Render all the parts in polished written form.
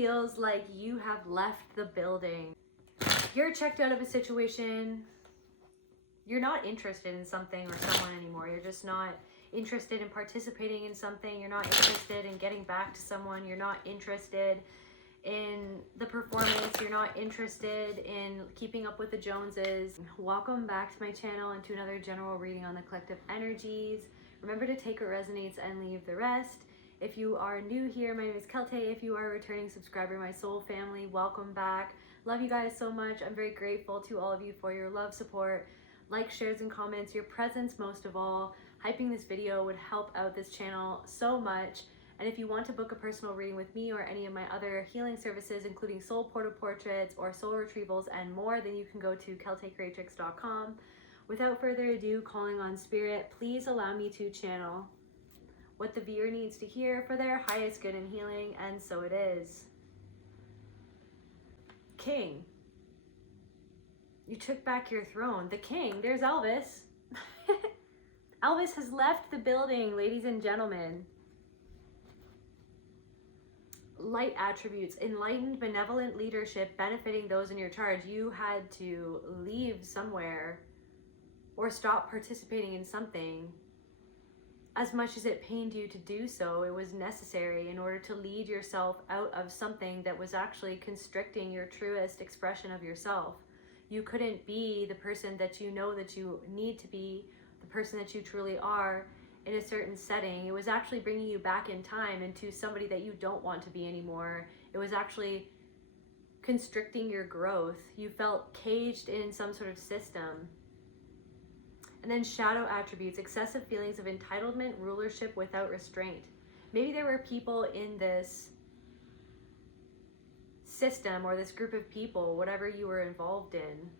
feels like you have left the building. You're checked out of a situation. You're not interested in something or someone anymore. You're just not interested in participating in something. You're not interested in getting back to someone. You're not interested in the performance. You're not interested in keeping up with the Joneses. Welcome back to my channel and to another general reading on the collective energies. Remember to take what resonates and leave the rest. If you are new here, my name is Celtae. If you are a returning subscriber, my soul family, welcome back. Love you guys so much. I'm very grateful to all of you for your love, support, likes, shares, and comments, your presence most of all. Hyping this video would help out this channel so much. And if you want to book a personal reading with me or any of my other healing services, including soul portraits or soul retrievals and more, then you can go to celtaecreatrix.com. Without further ado, calling on spirit, please allow me to channel what the viewer needs to hear for their highest good and healing, and so it is. King. You took back your throne. The king, there's Elvis. Elvis has left the building, ladies and gentlemen. Light attributes, enlightened, benevolent leadership benefiting those in your charge. You had to leave somewhere or stop participating in something. As much as it pained you to do so, it was necessary in order to lead yourself out of something that was actually constricting your truest expression of yourself. You couldn't be the person that you know that you need to be, the person that you truly are in a certain setting. It was actually bringing you back in time into somebody that you don't want to be anymore. It was actually constricting your growth. You felt caged in some sort of system. And then shadow attributes, excessive feelings of entitlement, rulership without restraint. Maybe there were people in this system or this group of people, whatever you were involved in,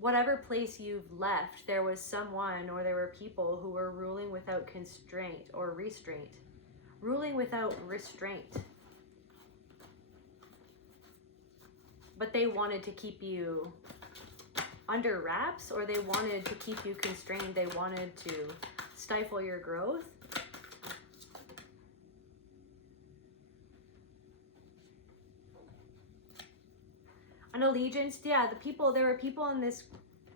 whatever place you've left, there was someone or there were people who were ruling without constraint or restraint. Ruling without restraint. But they wanted to keep you under wraps, or they wanted to keep you constrained. They wanted to stifle your growth. An allegiance, yeah, there were people in this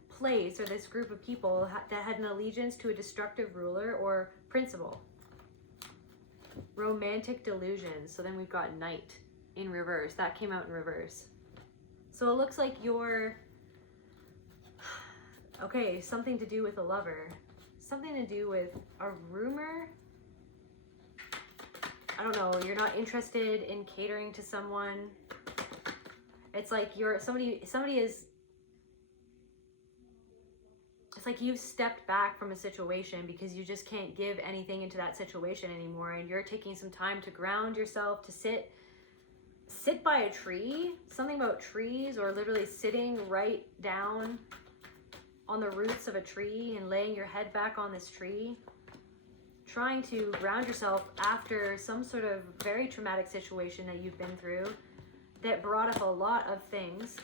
place or this group of people that had an allegiance to a destructive ruler or principle. Romantic delusions. So then we've got Knight in reverse. That came out in reverse. So it looks like you're, okay, something to do with a lover. Something to do with a rumor. I don't know, you're not interested in catering to someone. It's like somebody is, it's like you've stepped back from a situation because you just can't give anything into that situation anymore, and you're taking some time to ground yourself, to sit by a tree, something about trees, or literally sitting right down on the roots of a tree and laying your head back on this tree, trying to ground yourself after some sort of very traumatic situation that you've been through that brought up a lot of things,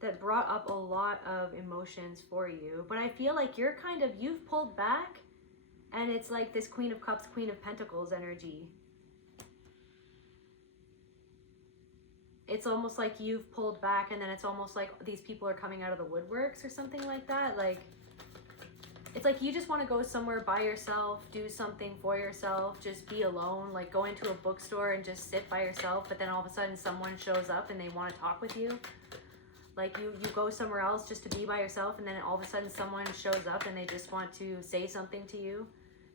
that brought up a lot of emotions for you. But I feel like you've pulled back, and it's like this Queen of Cups, Queen of Pentacles energy. It's almost like you've pulled back, and then it's almost like these people are coming out of the woodworks or something like that. Like, it's like you just want to go somewhere by yourself, do something for yourself, just be alone, like go into a bookstore and just sit by yourself, but then all of a sudden someone shows up and they want to talk with you. Like you go somewhere else just to be by yourself, and then all of a sudden someone shows up and they just want to say something to you.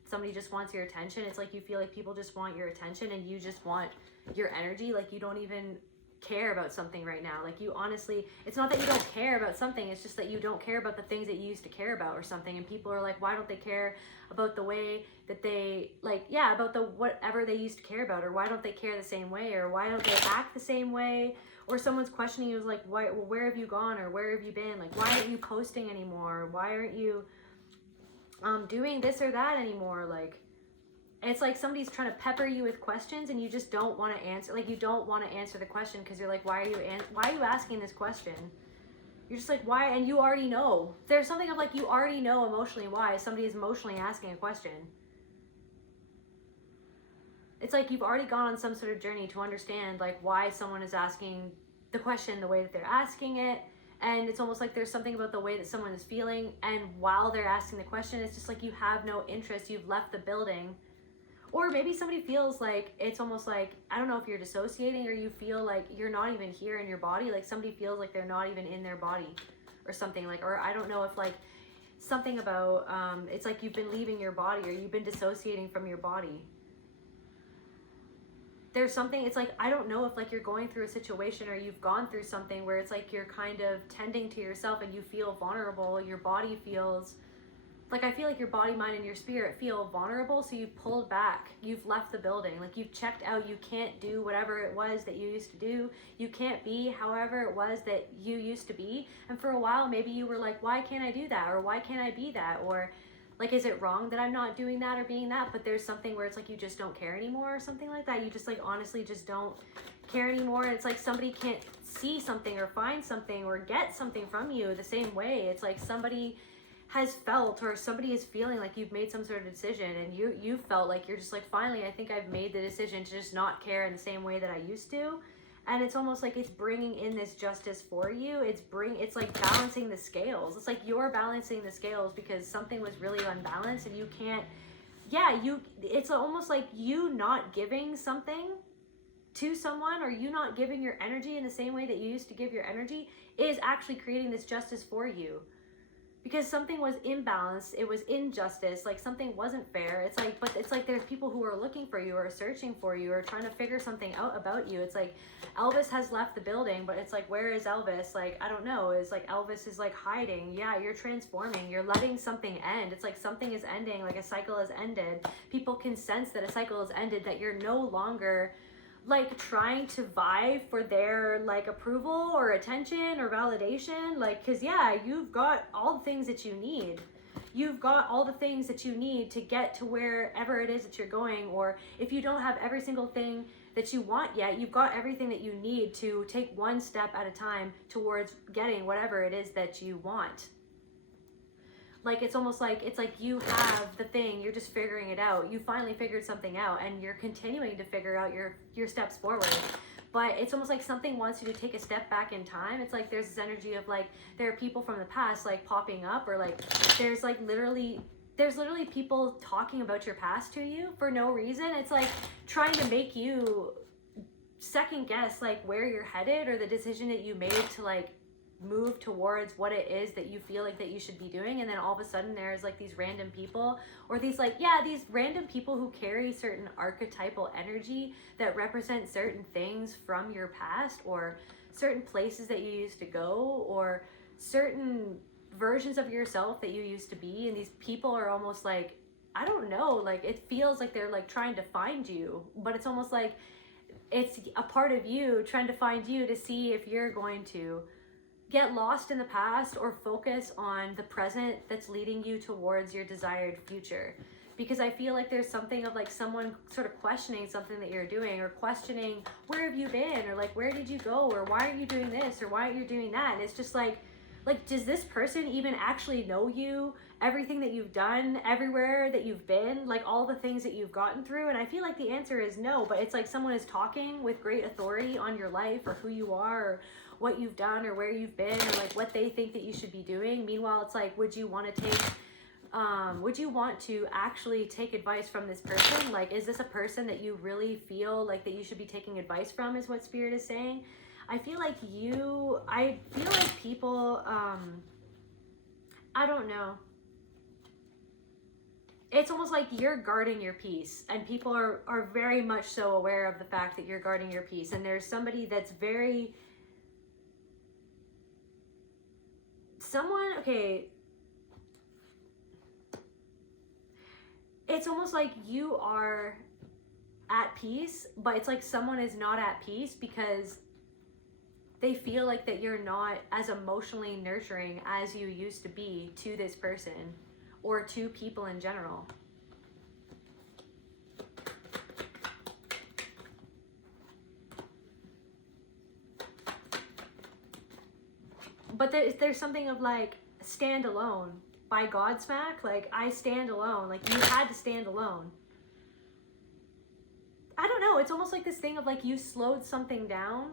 Somebody just wants your attention. It's like you feel like people just want your attention and you just want your energy. Like you don't even care about something right now. Like you honestly, it's not that you don't care about something, it's just that you don't care about the things that you used to care about or something. And people are like, why don't they care about the way that they, like, yeah, about the whatever they used to care about, or why don't they care the same way, or why don't they act the same way, or someone's questioning you, like, why, well, where have you gone, or where have you been, like, why aren't you posting anymore, why aren't you doing this or that anymore? Like, and it's like somebody's trying to pepper you with questions and you just don't want to answer. Like, you don't want to answer the question because you're like, why are you asking this question? You're just like, why? And you already know. There's something of like, you already know emotionally why somebody is emotionally asking a question. It's like you've already gone on some sort of journey to understand like why someone is asking the question the way that they're asking it. And it's almost like there's something about the way that someone is feeling, and while they're asking the question, it's just like you have no interest, you've left the building. Or maybe somebody feels like it's almost like, I don't know if you're dissociating or you feel like you're not even here in your body, like somebody feels like they're not even in their body or something, like, or I don't know if like something about it's like you've been leaving your body or you've been dissociating from your body. There's something, it's like, I don't know if like you're going through a situation or you've gone through something where it's like you're kind of tending to yourself and you feel vulnerable, your body feels like, I feel like your body, mind, and your spirit feel vulnerable, so you've pulled back, you've left the building, like you've checked out, you can't do whatever it was that you used to do, you can't be however it was that you used to be. And for a while maybe you were like, why can't I do that, or why can't I be that, or like, is it wrong that I'm not doing that or being that? But there's something where it's like you just don't care anymore or something like that. You just like honestly just don't care anymore. And it's like somebody can't see something or find something or get something from you the same way. It's like somebody has felt, or somebody is feeling like you've made some sort of decision, and you felt like you're just like, finally I think I've made the decision to just not care in the same way that I used to. And it's almost like it's bringing in this justice for you. It's like balancing the scales. It's like you're balancing the scales because something was really unbalanced, and you can't, it's almost like you not giving something to someone, or you not giving your energy in the same way that you used to give your energy, is actually creating this justice for you. Because something was imbalanced, it was injustice, like something wasn't fair. It's like, but it's like there's people who are looking for you, or searching for you, or trying to figure something out about you. It's like Elvis has left the building, but it's like, where is Elvis? Like, I don't know. It's like Elvis is like hiding. Yeah, you're transforming. You're letting something end. It's like something is ending, like a cycle has ended. People can sense that a cycle has ended, that you're no longer like trying to vie for their like approval or attention or validation, like, because yeah, you've got all the things that you need. You've got all the things that you need to get to wherever it is that you're going. Or if you don't have every single thing that you want yet, you've got everything that you need to take one step at a time towards getting whatever it is that you want. Like, it's almost like, it's like you have the thing, you're just figuring it out. You finally figured something out, and you're continuing to figure out your steps forward. But it's almost like something wants you to take a step back in time. It's like there's this energy of like, there are people from the past like popping up, or like there's literally people talking about your past to you for no reason. It's like trying to make you second guess like where you're headed, or the decision that you made to like move towards what it is that you feel like that you should be doing. And then all of a sudden there's like these random people, or these like, yeah, these random people who carry certain archetypal energy that represent certain things from your past, or certain places that you used to go, or certain versions of yourself that you used to be. And these people are almost like, I don't know, like it feels like they're like trying to find you, but it's almost like it's a part of you trying to find you, to see if you're going to get lost in the past or focus on the present that's leading you towards your desired future. Because I feel like there's something of like someone sort of questioning something that you're doing, or questioning, where have you been, or like, where did you go, or why are you doing this, or why are you doing that? And it's just like, does this person even actually know you, everything that you've done, everywhere that you've been, like all the things that you've gotten through? And I feel like the answer is no, but it's like someone is talking with great authority on your life, or who you are, or what you've done, or where you've been, or like what they think that you should be doing. Meanwhile, it's like, would you want to actually take advice from this person? Like, is this a person that you really feel like that you should be taking advice from, is what Spirit is saying. I feel like people, I don't know. It's almost like you're guarding your peace, and people are very much so aware of the fact that you're guarding your peace. And there's somebody that's it's almost like you are at peace, but it's like someone is not at peace because they feel like that you're not as emotionally nurturing as you used to be to this person, or to people in general. But there's something of like, stand alone by Godsmack. Like, I stand alone. Like, you had to stand alone. I don't know, it's almost like this thing of like you slowed something down.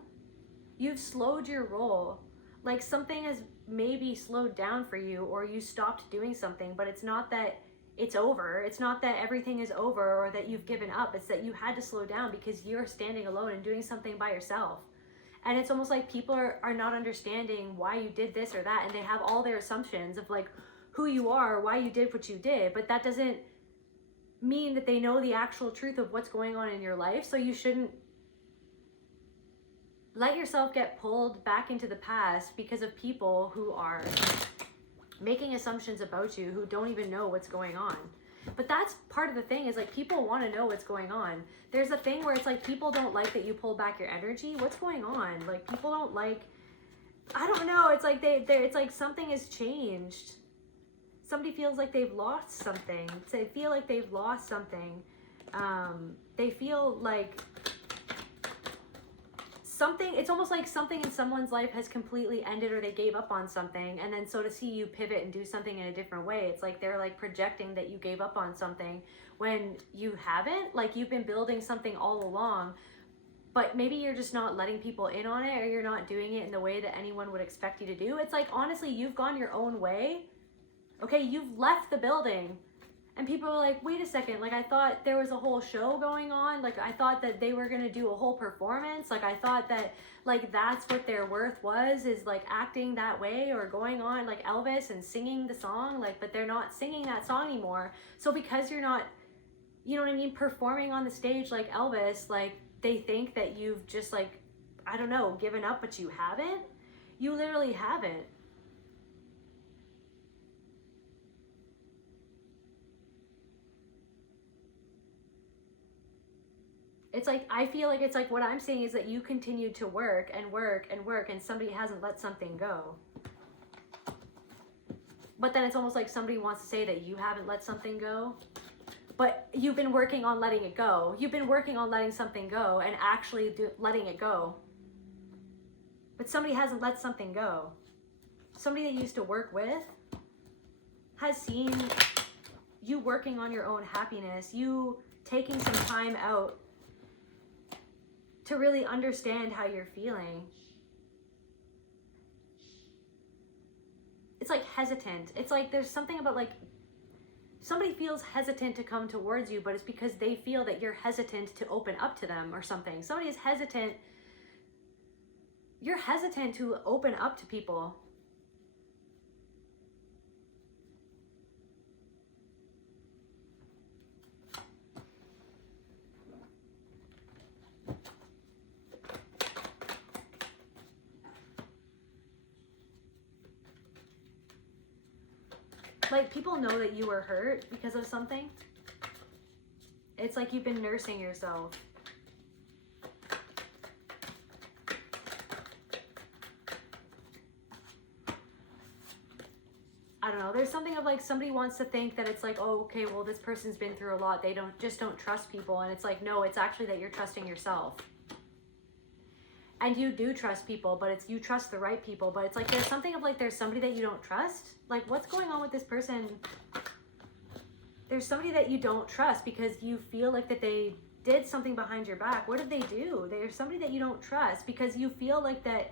You've slowed your roll. Like something has maybe slowed down for you, or you stopped doing something, but it's not that it's over. It's not that everything is over or that you've given up. It's that you had to slow down because you're standing alone and doing something by yourself. And it's almost like people are not understanding why you did this or that, and they have all their assumptions of like who you are, why you did what you did, but that doesn't mean that they know the actual truth of what's going on in your life. So you shouldn't let yourself get pulled back into the past because of people who are making assumptions about you, who don't even know what's going on. But that's part of the thing, is like people want to know what's going on. There's a thing where it's like people don't like that you pull back your energy. What's going on? Like people don't like, I don't know, it's like it's like something has changed. Somebody feels like they've lost something. They feel like they've lost something. They feel like something, it's almost like something in someone's life has completely ended, or they gave up on something, and then so to see you pivot and do something in a different way, it's like they're like projecting that you gave up on something when you haven't. Like you've been building something all along, but maybe you're just not letting people in on it, or you're not doing it in the way that anyone would expect you to do. It's like, honestly, you've gone your own way. Okay, you've left the building. And people are like, wait a second, like I thought there was a whole show going on. Like I thought that they were gonna do a whole performance. Like I thought that like that's what their worth was, is like acting that way or going on like Elvis and singing the song. Like, but they're not singing that song anymore. So because you're not, you know what I mean, performing on the stage like Elvis, like they think that you've just like, I don't know, given up, but you haven't. You literally haven't. It's like, I feel like it's like what I'm saying is that you continue to work and work and work, and somebody hasn't let something go. But then it's almost like somebody wants to say that you haven't let something go, but you've been working on letting it go. You've been working on letting something go and actually letting it go. But somebody hasn't let something go. Somebody that you used to work with has seen you working on your own happiness, you taking some time out to really understand how you're feeling. It's like hesitant. It's like there's something about like somebody feels hesitant to come towards you, but it's because they feel that you're hesitant to open up to them or something. Somebody is hesitant. You're hesitant to open up to people. Like people know that you were hurt because of something. It's like you've been nursing yourself. I don't know. There's something of like somebody wants to think that it's like, oh, okay, well, this person's been through a lot. They don't trust people. And it's like, no, it's actually that you're trusting yourself. And you do trust people, but it's you trust the right people. But it's like there's something of like there's somebody that you don't trust. Like what's going on with this person? There's somebody that you don't trust because you feel like that they did something behind your back. What did they do? There's somebody that you don't trust because you feel like that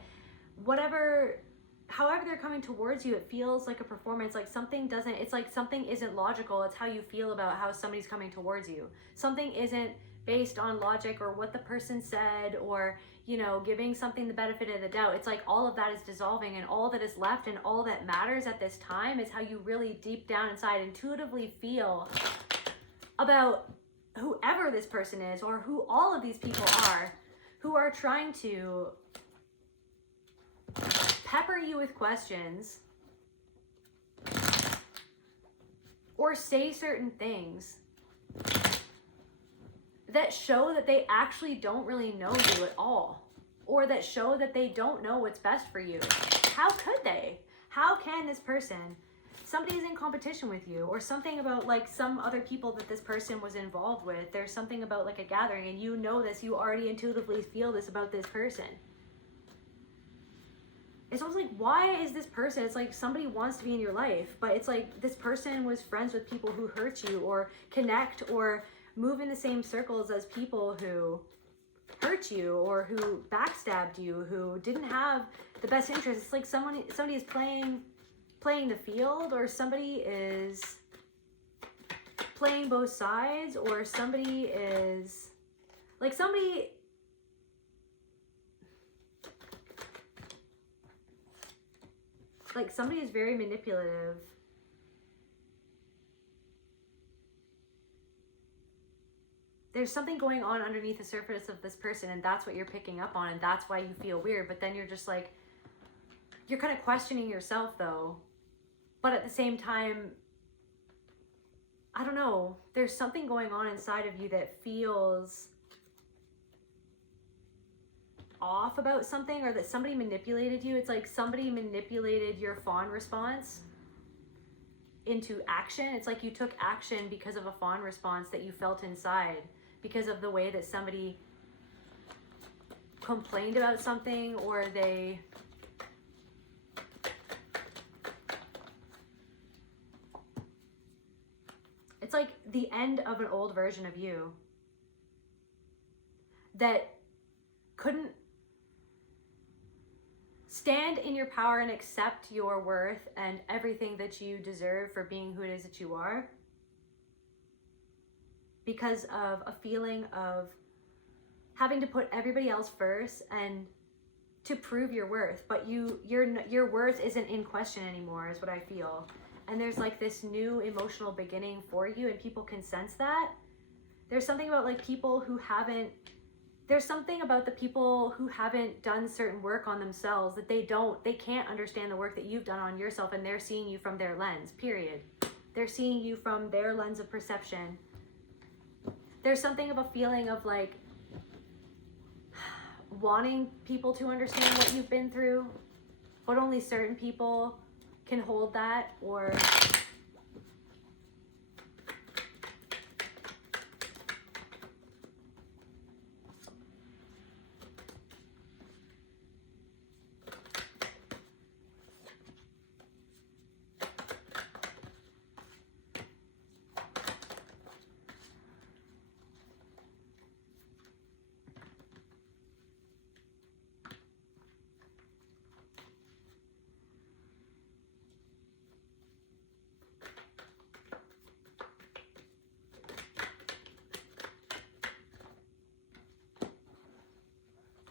however they're coming towards you, it feels like a performance. Like something doesn't, it's like something isn't logical. It's how you feel about how somebody's coming towards you. Something isn't based on logic or what the person said, or you know, giving something the benefit of the doubt. It's like all of that is dissolving, and all that is left and all that matters at this time is how you really deep down inside intuitively feel about whoever this person is, or who all of these people are who are trying to pepper you with questions or say certain things that show that they actually don't really know you at all, or that show that they don't know what's best for you. How could they? How can this person, somebody's in competition with you, or something about like some other people that this person was involved with. There's something about like a gathering, and you know this, you already intuitively feel this about this person. It's almost like, why is this person, it's like somebody wants to be in your life, but it's like this person was friends with people who hurt you or connect or move in the same circles as people who hurt you or who backstabbed you, who didn't have the best interest. It's like somebody is playing the field, or somebody is playing both sides, or somebody is like somebody is very manipulative. There's something going on underneath the surface of this person, and that's what you're picking up on, and that's why you feel weird. But then you're just like, you're kind of questioning yourself though. But at the same time, I don't know, there's something going on inside of you that feels off about something, or that somebody manipulated you. It's like somebody manipulated your fawn response into action. It's like you took action because of a fawn response that you felt inside, because of the way that somebody complained about something, or they it's like the end of an old version of you that couldn't stand in your power and accept your worth and everything that you deserve for being who it is that you are, because of a feeling of having to put everybody else first and to prove your worth. But your worth isn't in question anymore, is what I feel. And there's like this new emotional beginning for you, and people can sense that. There's something about like people who haven't there's something about the people who haven't done certain work on themselves that they can't understand the work that you've done on yourself, and they're seeing you from their lens, period. They're seeing you from their lens of perception. There's something of a feeling of like wanting people to understand what you've been through, but only certain people can hold that, or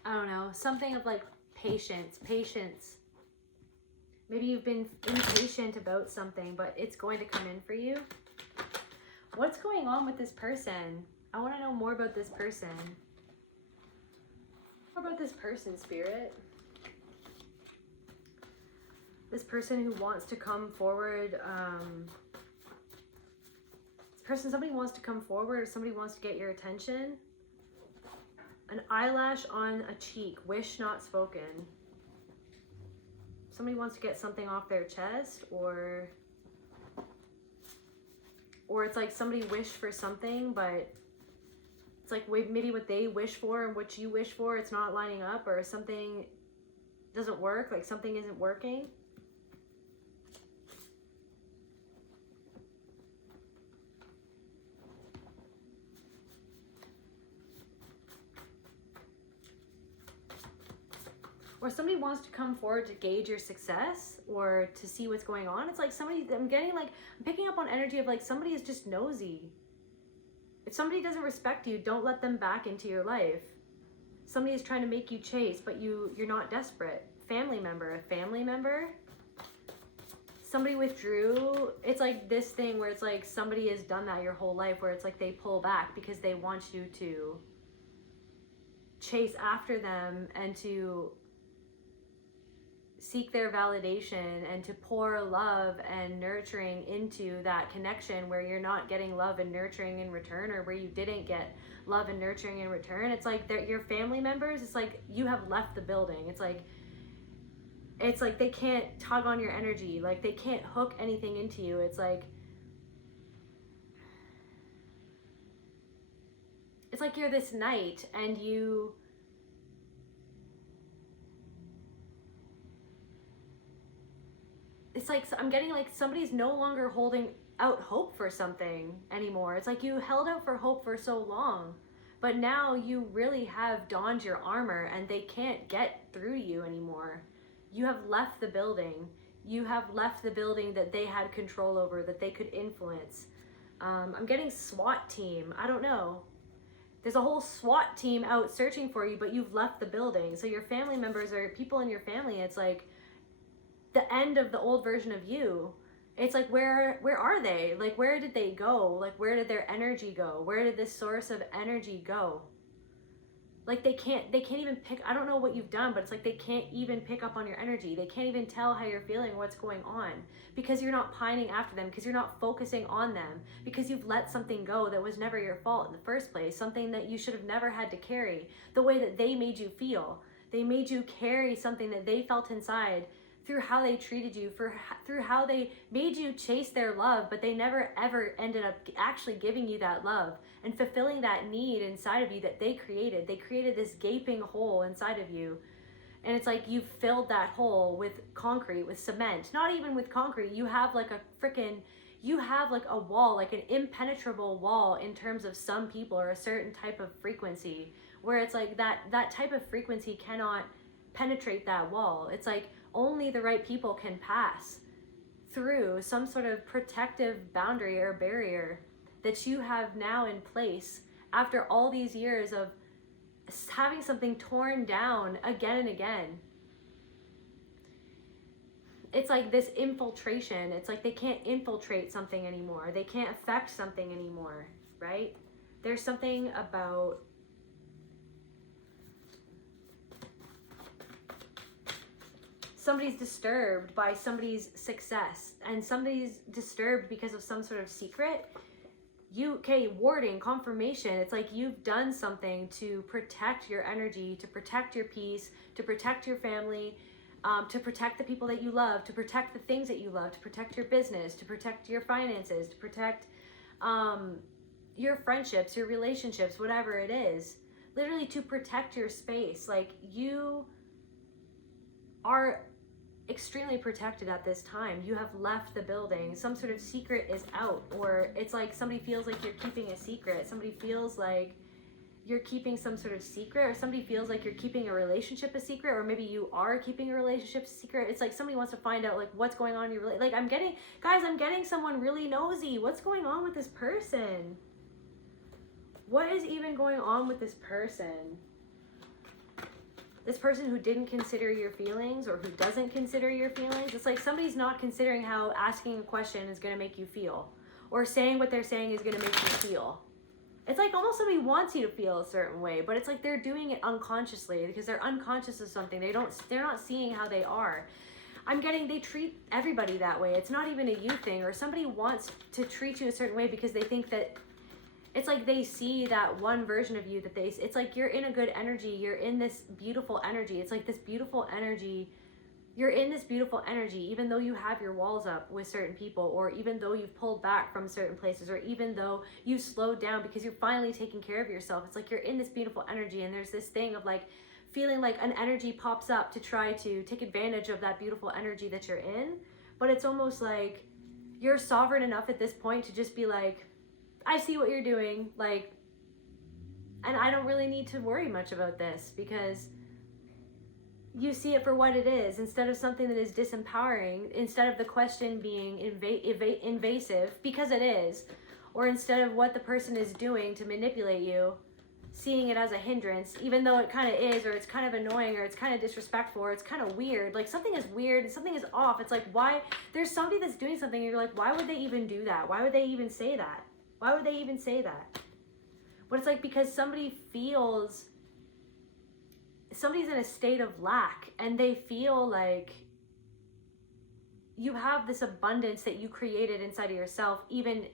I don't know, something of like patience. Maybe you've been impatient about something, but it's going to come in for you. What's going on with this person? I want to know more about this person. More about this person, Spirit. This person who wants to come forward. This person, somebody wants to come forward, or somebody wants to get your attention. An eyelash on a cheek, wish not spoken. Somebody wants to get something off their chest, or it's like somebody wished for something, but it's like maybe what they wish for and what you wish for, it's not lining up, or something doesn't work, like something isn't working. Or somebody wants to come forward to gauge your success or to see what's going on. It's like somebody, I'm picking up on energy of like somebody is just nosy. If somebody doesn't respect you, don't let them back into your life. Somebody is trying to make you chase, but you're not desperate. A family member. Somebody withdrew. It's like this thing where it's like somebody has done that your whole life, where it's like they pull back because they want you to chase after them and to seek their validation and to pour love and nurturing into that connection where you're not getting love and nurturing in return, or where you didn't get love and nurturing in return. It's like they're your family members. It's like you have left the building. It's like they can't tug on your energy. Like they can't hook anything into you. It's like you're this knight, and it's like I'm getting like somebody's no longer holding out hope for something anymore. It's like you held out for hope for so long, but now you really have donned your armor and they can't get through to you anymore. You have left the building. You have left the building that they had control over, that they could influence. I'm getting SWAT team. I don't know. There's a whole SWAT team out searching for you, but you've left the building. So your family members or people in your family, it's like the end of the old version of you. It's like, where are they? Like, where did they go? Like, where did their energy go? Where did this source of energy go? Like, they can't even pick, I don't know what you've done, but it's like they can't even pick up on your energy. They can't even tell how you're feeling, what's going on, because you're not pining after them, because you're not focusing on them, because you've let something go that was never your fault in the first place, something that you should have never had to carry, the way that they made you feel. They made you carry something that they felt inside through how they treated you, through how they made you chase their love, but they never ever ended up actually giving you that love and fulfilling that need inside of you that they created. They created this gaping hole inside of you. And it's like you've filled that hole with concrete, with cement. Not even with concrete. You have like a wall, like an impenetrable wall in terms of some people or a certain type of frequency, where it's like that type of frequency cannot penetrate that wall. It's like only the right people can pass through some sort of protective boundary or barrier that you have now in place after all these years of having something torn down again and again. It's like this infiltration. It's like they can't infiltrate something anymore. They can't affect something anymore, right? There's something about somebody's disturbed by somebody's success, and somebody's disturbed because of some sort of secret. Warding, confirmation. It's like you've done something to protect your energy, to protect your peace, to protect your family, to protect the people that you love, to protect the things that you love, to protect your business, to protect your finances, to protect your friendships, your relationships, whatever it is. Literally to protect your space. Like, you are extremely protected at this time. You have left the building. Some sort of secret is out, or it's like somebody feels like you're keeping a secret. Somebody feels like you're keeping some sort of secret, or somebody feels like you're keeping a relationship a secret, or maybe you are keeping a relationship a secret. It's like somebody wants to find out like what's going on in your relationship. Like, I'm getting someone really nosy. What's going on with this person? What is even going on with this person? This person who didn't consider your feelings, or who doesn't consider your feelings. It's like somebody's not considering how asking a question is going to make you feel, or saying what they're saying is going to make you feel. It's like almost somebody wants you to feel a certain way, but it's like they're doing it unconsciously because they're unconscious of something. They're not seeing how they are. They treat everybody that way. It's not even a you thing, or somebody wants to treat you a certain way because they think that it's like they see that one version of you that it's like you're in a good energy. You're in this beautiful energy. It's like this beautiful energy. You're in this beautiful energy, even though you have your walls up with certain people, or even though you've pulled back from certain places, or even though you slowed down because you're finally taking care of yourself. It's like you're in this beautiful energy, and there's this thing of like feeling like an energy pops up to try to take advantage of that beautiful energy that you're in. But it's almost like you're sovereign enough at this point to just be like, I see what you're doing, like, and I don't really need to worry much about this, because you see it for what it is, instead of something that is disempowering, instead of the question being invasive, because it is, or instead of what the person is doing to manipulate you, seeing it as a hindrance, even though it kind of is, or it's kind of annoying, or it's kind of disrespectful, or it's kind of weird. Like, something is weird and something is off. It's like, why? There's somebody that's doing something, and you're like, why would they even do that? Why would they even say that? Why would they even say that? But it's like, because somebody's in a state of lack, and they feel like you have this abundance that you created inside of yourself, even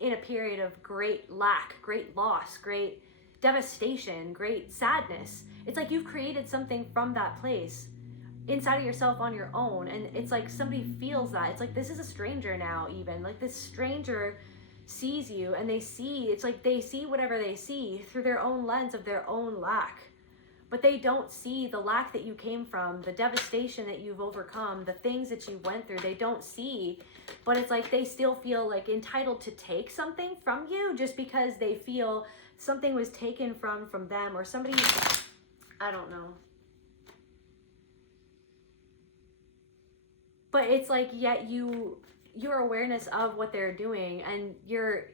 in a period of great lack, great loss, great devastation, great sadness. It's like you've created something from that place inside of yourself on your own, and it's like somebody feels that. It's like, this is a stranger now, even. Like, this stranger sees you, and it's like they see whatever they see through their own lens of their own lack. but they don't see the lack that you came from, the devastation that you've overcome, the things that you went through. They don't see, but it's like they still feel like entitled to take something from you just because they feel something was taken from them, or somebody, I don't know. But it's like, yet your awareness of what they're doing, and you're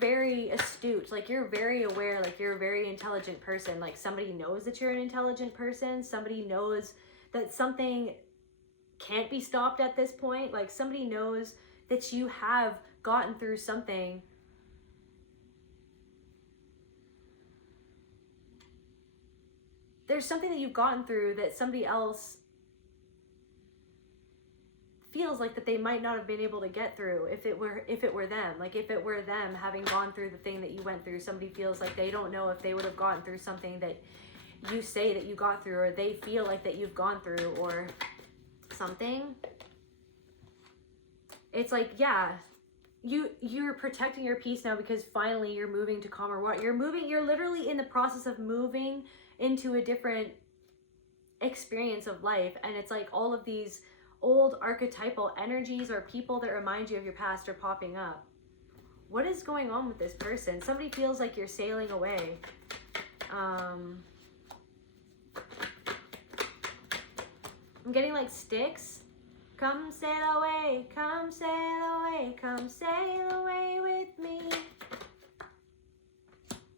very astute, like you're very aware, like you're a very intelligent person. Like somebody knows that you're an intelligent person, somebody knows that something can't be stopped at this point, like somebody knows that you have gotten through something. There's something that you've gotten through that somebody else feels like that they might not have been able to get through if it were them. Like if it were them having gone through the thing that you went through, somebody feels like they don't know if they would have gotten through something that you say that you got through, or they feel like that you've gone through, or something. It's like, yeah, you're protecting your peace now because finally you're moving to calmer water. You're literally in the process of moving into a different experience of life, and it's like all of these old archetypal energies or people that remind you of your past are popping up. What is going on with this person? Somebody feels like you're sailing away. I'm getting like sticks. Come sail away, come sail away, come sail away with me.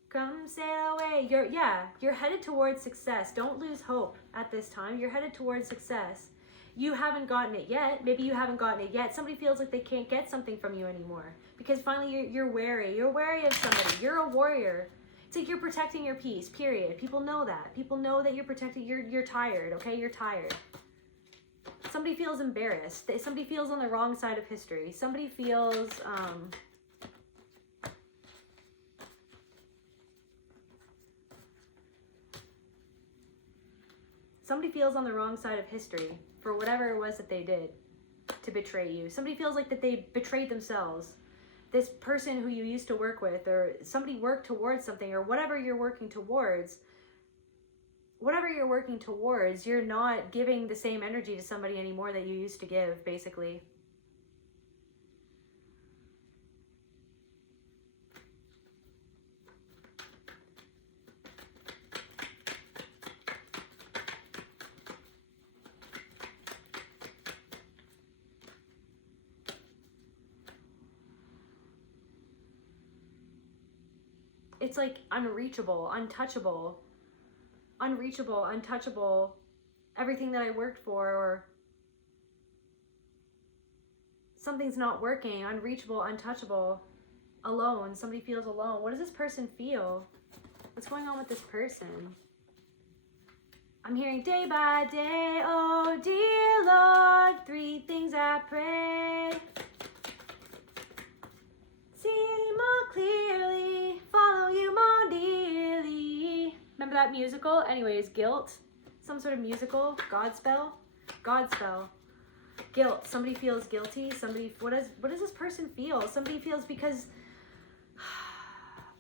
Come sail away. You're headed towards success. Don't lose hope at this time. You're headed towards success. You haven't gotten it yet. Maybe you haven't gotten it yet. Somebody feels like they can't get something from you anymore because finally you're wary. You're wary of somebody. You're a warrior. It's like you're protecting your peace, period. People know that. People know that you're protecting. You're tired, okay? You're tired. Somebody feels embarrassed. Somebody feels on the wrong side of history. Somebody feels, on the wrong side of history for whatever it was that they did to betray you. Somebody feels like that they betrayed themselves. This person who you used to work with, or somebody worked towards something, or whatever you're working towards, you're not giving the same energy to somebody anymore that you used to give, basically. It's like unreachable, untouchable, everything that I worked for, or something's not working, unreachable, untouchable, alone. Somebody feels alone. What does this person feel? What's going on with this person? I'm hearing day by day, oh dear Lord, 3 things I pray. See more clearly, follow you more dearly. Remember that musical? Anyways, Guilt. Some sort of musical. Godspell. Guilt. Somebody feels guilty. What does this person feel? Somebody feels because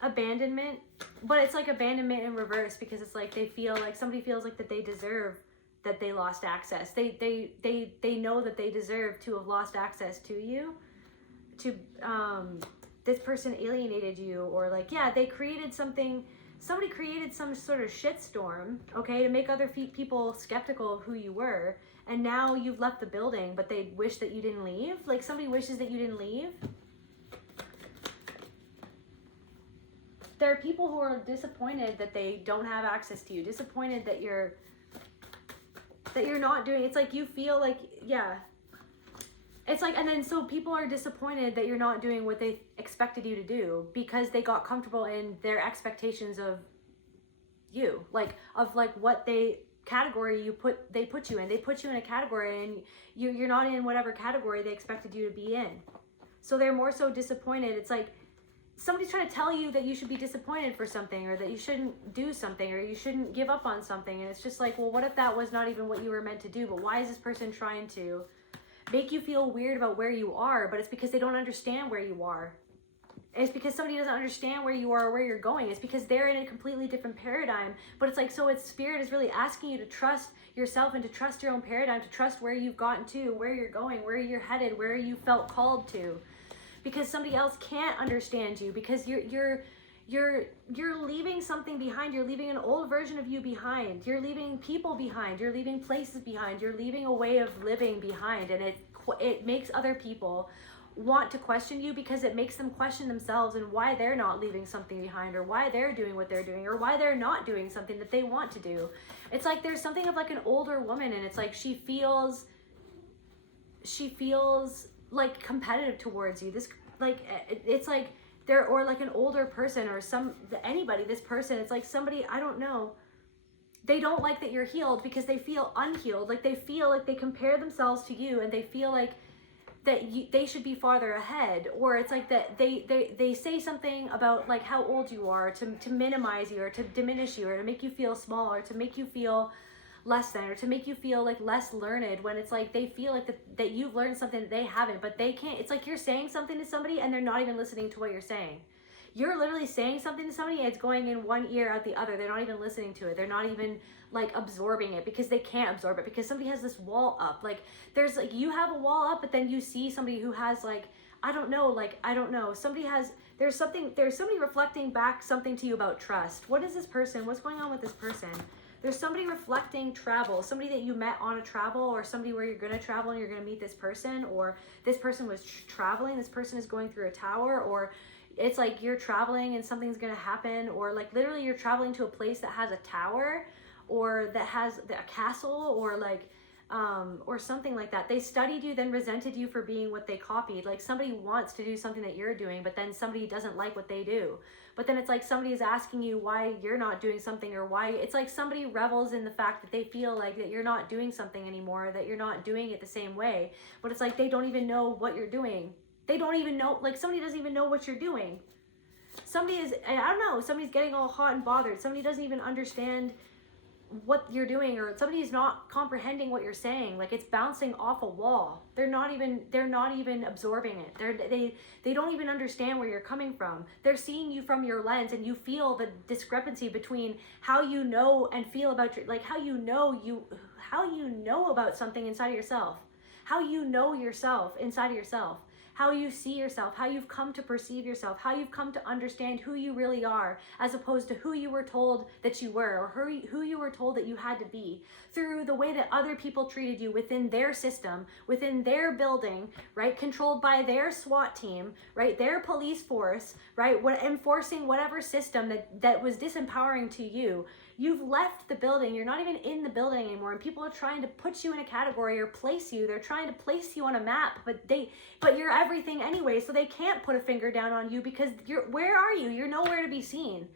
abandonment. But it's like abandonment in reverse, because it's like they feel like somebody feels like that they deserve that they lost access. They know that they deserve to have lost access to you. To this person alienated you, or like, yeah, they created something. Somebody created some sort of shitstorm, okay, to make other people skeptical of who you were, and now you've left the building, but they wish that you didn't leave. Like somebody wishes that you didn't leave. There are people who are disappointed that they don't have access to you, disappointed that you're not doing. It's like you feel like, yeah. It's like, and then so people are disappointed that you're not doing what they expected you to do because they got comfortable in their expectations of you, like what category they put you in. They put you in a category, and you're not in whatever category they expected you to be in. So they're more so disappointed. It's like somebody's trying to tell you that you should be disappointed for something, or that you shouldn't do something, or you shouldn't give up on something. And it's just like, well, what if that was not even what you were meant to do? But why is this person trying to make you feel weird about where you are? But it's because they don't understand where you are. It's because somebody doesn't understand where you are or where you're going. It's because they're in a completely different paradigm. But it's like, so it's spirit is really asking you to trust yourself and to trust your own paradigm, to trust where you've gotten to, where you're going, where you're headed, where you felt called to. Because somebody else can't understand you, because you're leaving something behind. You're leaving an old version of you behind. You're leaving people behind. You're leaving places behind. You're leaving a way of living behind, and it makes other people want to question you, because it makes them question themselves and why they're not leaving something behind, or why they're doing what they're doing, or why they're not doing something that they want to do. It's like there's something of like an older woman, and it's like she feels like competitive towards you. This, like, it's like they're, or like an older person or anybody, this person, it's like somebody, I don't know, they don't like that you're healed because they feel unhealed. Like they feel like they compare themselves to you, and they feel like that they should be farther ahead. Or it's like that they say something about like how old you are to minimize you, or to diminish you, or to make you feel small, or to make you feel less than, or to make you feel like less learned, when it's like they feel like that you've learned something that they haven't, but they can't. It's like you're saying something to somebody and they're not even listening to what you're saying. You're literally saying something to somebody and it's going in one ear out the other. They're not even listening to it. They're not even like absorbing it, because they can't absorb it, because somebody has this wall up. Like there's like, you have a wall up, but then you see somebody who has like, I don't know, somebody has, there's somebody reflecting back something to you about trust. What is this person? What's going on with this person? There's somebody reflecting travel, somebody that you met on a travel, or somebody where you're going to travel and you're going to meet this person, or this person was traveling, this person is going through a tower, or it's like you're traveling and something's going to happen, or like literally you're traveling to a place that has a tower, or that has a castle, or like or something like that. They studied you, then resented you for being what they copied. Like somebody wants to do something that you're doing, but then somebody doesn't like what they do. But then it's like somebody is asking you why you're not doing something, or why. It's like somebody revels in the fact that they feel like that you're not doing something anymore, that you're not doing it the same way. But it's like they don't even know what you're doing. They don't even know, like somebody doesn't even know what you're doing. Somebody is, I don't know, somebody's getting all hot and bothered. Somebody doesn't even understand what you're doing, or somebody's not comprehending what you're saying. Like it's bouncing off a wall. They're not even absorbing it. They don't even understand where you're coming from. They're seeing you from your lens, and you feel the discrepancy between how you know and feel about your, like how you know about something inside of yourself, how you know yourself inside of yourself, how you see yourself, how you've come to perceive yourself, how you've come to understand who you really are, as opposed to who you were told that you were, or who you were told that you had to be, through the way that other people treated you within their system, within their building, right? Controlled by their SWAT team, right? Their police force, right? Enforcing whatever system that was disempowering to you. You've left the building. You're not even in the building anymore, and people are trying to put you in a category or place you. They're trying to place you on a map, but you're everything anyway, so they can't put a finger down on you, because where are you? You're nowhere to be seen.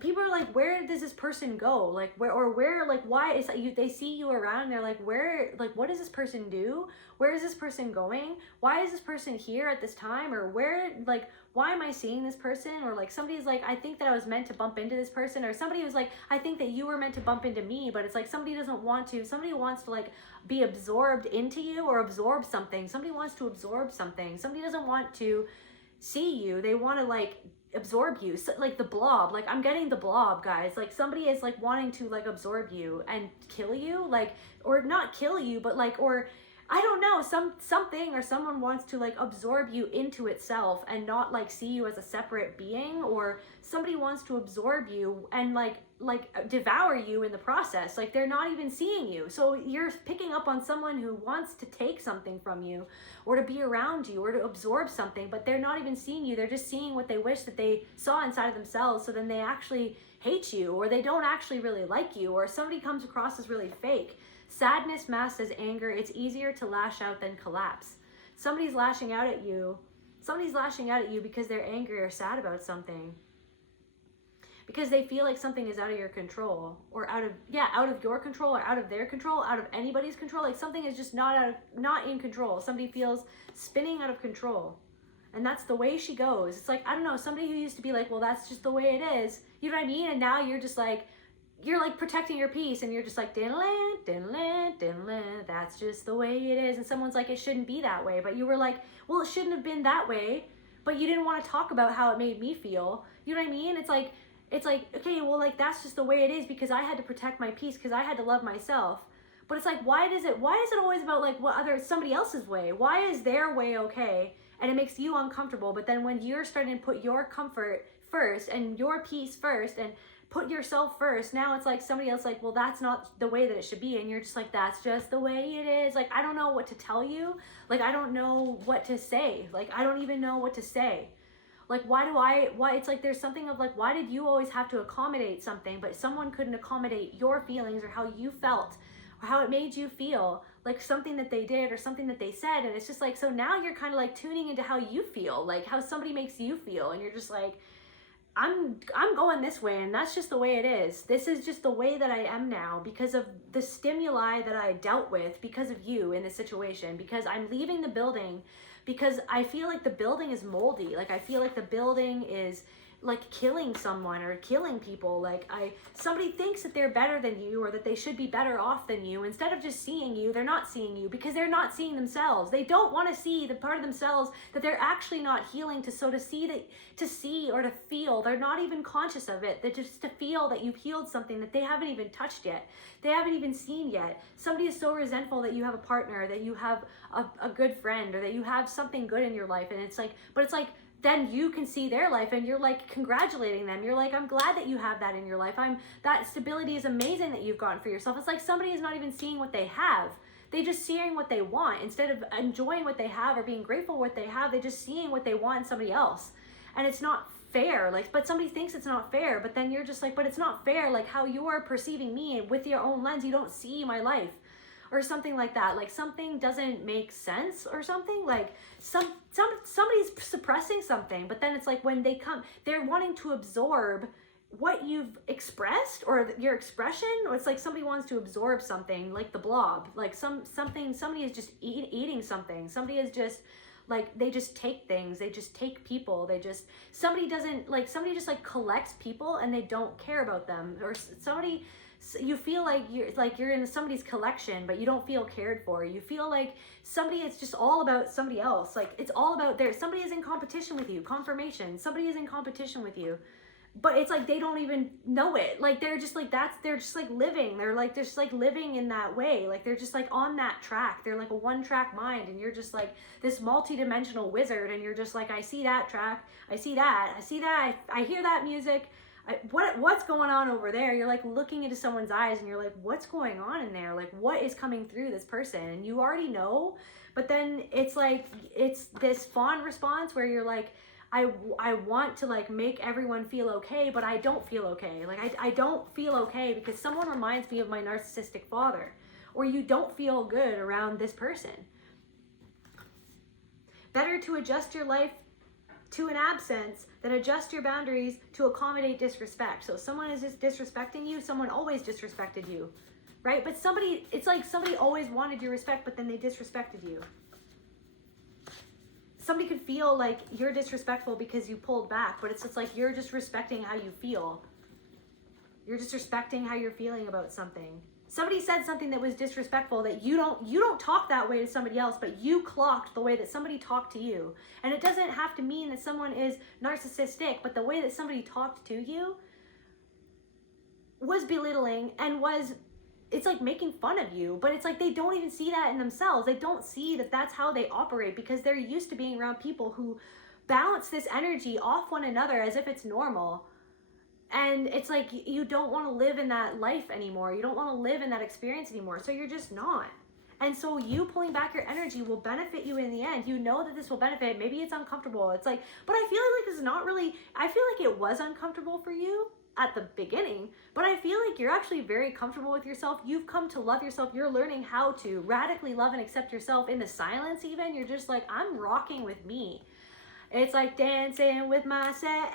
People are like, where does this person go? Like where, like why is that you? They see you around, and they're like, where, like what does this person do? Where is this person going? Why is this person here at this time? Or where, like, why am I seeing this person? Or like somebody's like, I think that I was meant to bump into this person, or somebody was like, I think that you were meant to bump into me. But it's like somebody doesn't want to. Somebody wants to like be absorbed into you, or absorb something. Somebody wants to absorb something. Somebody doesn't want to see you. They want to like absorb you, so, like the blob. Like I'm getting the blob, guys. Like somebody is like wanting to like absorb you and kill you, like, or not kill you, but like, or I don't know, something or someone wants to like absorb you into itself and not like see you as a separate being, or somebody wants to absorb you and like devour you in the process. Like they're not even seeing you. So you're picking up on someone who wants to take something from you, or to be around you, or to absorb something, but they're not even seeing you. They're just seeing what they wish that they saw inside of themselves. So then they actually hate you, or they don't actually really like you, or somebody comes across as really fake. Sadness masked as anger. It's easier to lash out than collapse. Somebody's lashing out at you. Somebody's lashing out at you because they're angry or sad about something. Because they feel like something is out of your control, or out of your control, or out of their control, out of anybody's control. Like something is just not in control. Somebody feels spinning out of control. And that's the way she goes. It's like, I don't know, somebody who used to be like, well, that's just the way it is. You know what I mean? And now you're just like, you're like protecting your peace, and you're just like, din-lin, din-lin, din-lin, that's just the way it is. And someone's like, it shouldn't be that way. But you were like, well, it shouldn't have been that way, but you didn't want to talk about how it made me feel. You know what I mean? It's like, okay, well, like, that's just the way it is because I had to protect my peace, because I had to love myself. But it's like, why is it always about like what somebody else's way? Why is their way okay? And it makes you uncomfortable. But then when you're starting to put your comfort first and your peace first and put yourself first, now it's like somebody else like, well, that's not the way that it should be. And you're just like, that's just the way it is. Like, I don't know what to tell you. Like, I don't know what to say. Like, I don't even know what to say. Like, why it's like there's something of like, why did you always have to accommodate something, but someone couldn't accommodate your feelings or how you felt or how it made you feel, like something that they did or something that they said. And it's just like, so now you're kind of like tuning into how you feel, like how somebody makes you feel. And you're just like, I'm going this way, and that's just the way it is. This is just the way that I am now because of the stimuli that I dealt with because of you in this situation, because I'm leaving the building because I feel like the building is moldy. Like, I feel like the building is like killing someone or killing people. Like, somebody thinks that they're better than you or that they should be better off than you. Instead of just seeing you, they're not seeing you because they're not seeing themselves. They don't want to see the part of themselves that they're actually not healing to see or to feel. They're not even conscious of it. They're just to feel that you've healed something that they haven't even touched yet. They haven't even seen yet. Somebody is so resentful that you have a partner, that you have a good friend, or that you have something good in your life. And it's like, but it's like, then you can see their life and you're like congratulating them. You're like, I'm glad that you have that in your life. That stability is amazing that you've gotten for yourself. It's like somebody is not even seeing what they have. They just seeing what they want. Instead of enjoying what they have or being grateful for what they have, they're just seeing what they want in somebody else. And it's not fair. Like, but somebody thinks it's not fair, but then you're just like, but it's not fair. Like how you're perceiving me with your own lens, you don't see my life. Or something like that, like something doesn't make sense or something, like somebody's suppressing something, but then it's like when they come, they're wanting to absorb what you've expressed or your expression, or it's like somebody wants to absorb something, like the blob, like somebody is just eating something. Somebody is just like, they just take things, they just take people, somebody just like collects people and they don't care about them, or somebody. You feel like you're in somebody's collection, but you don't feel cared for. You feel like it's just all about somebody else. Like, it's all about somebody is in competition with you. Confirmation. Somebody is in competition with you. But it's like they don't even know it. Like, they're just like living. They're just like living in that way. Like, they're just like on that track. They're like a one-track mind, and you're just like this multi-dimensional wizard, and you're just like, I see that track. I see that. I hear that music. What's going on over there? You're like looking into someone's eyes and you're like, what's going on in there? Like, what is coming through this person? And you already know, but then it's like, it's this fawn response where you're like, I want to like make everyone feel okay, but I don't feel okay. Like, I don't feel okay because someone reminds me of my narcissistic father, or you don't feel good around this person. Better to adjust your life to an absence than adjust your boundaries to accommodate disrespect. So if someone is just disrespecting you, someone always disrespected you, right? But it's like somebody always wanted your respect, but then they disrespected you. Somebody could feel like you're disrespectful because you pulled back, but it's just like you're just respecting how you feel. You're just respecting how you're feeling about something. Somebody said something that was disrespectful, that you don't talk that way to somebody else, but you clocked the way that somebody talked to you. And it doesn't have to mean that someone is narcissistic, but the way that somebody talked to you was belittling and it's like making fun of you, but it's like they don't even see that in themselves. They don't see that that's how they operate because they're used to being around people who bounce this energy off one another as if it's normal. And it's like, you don't want to live in that life anymore. You don't want to live in that experience anymore. So you're just not. And so you pulling back your energy will benefit you in the end. You know that this will benefit. Maybe it's uncomfortable. It's like, but I feel like it's not really, I feel like it was uncomfortable for you at the beginning, but I feel like you're actually very comfortable with yourself. You've come to love yourself. You're learning how to radically love and accept yourself in the silence even. You're just like, I'm rocking with me. It's like dancing with myself,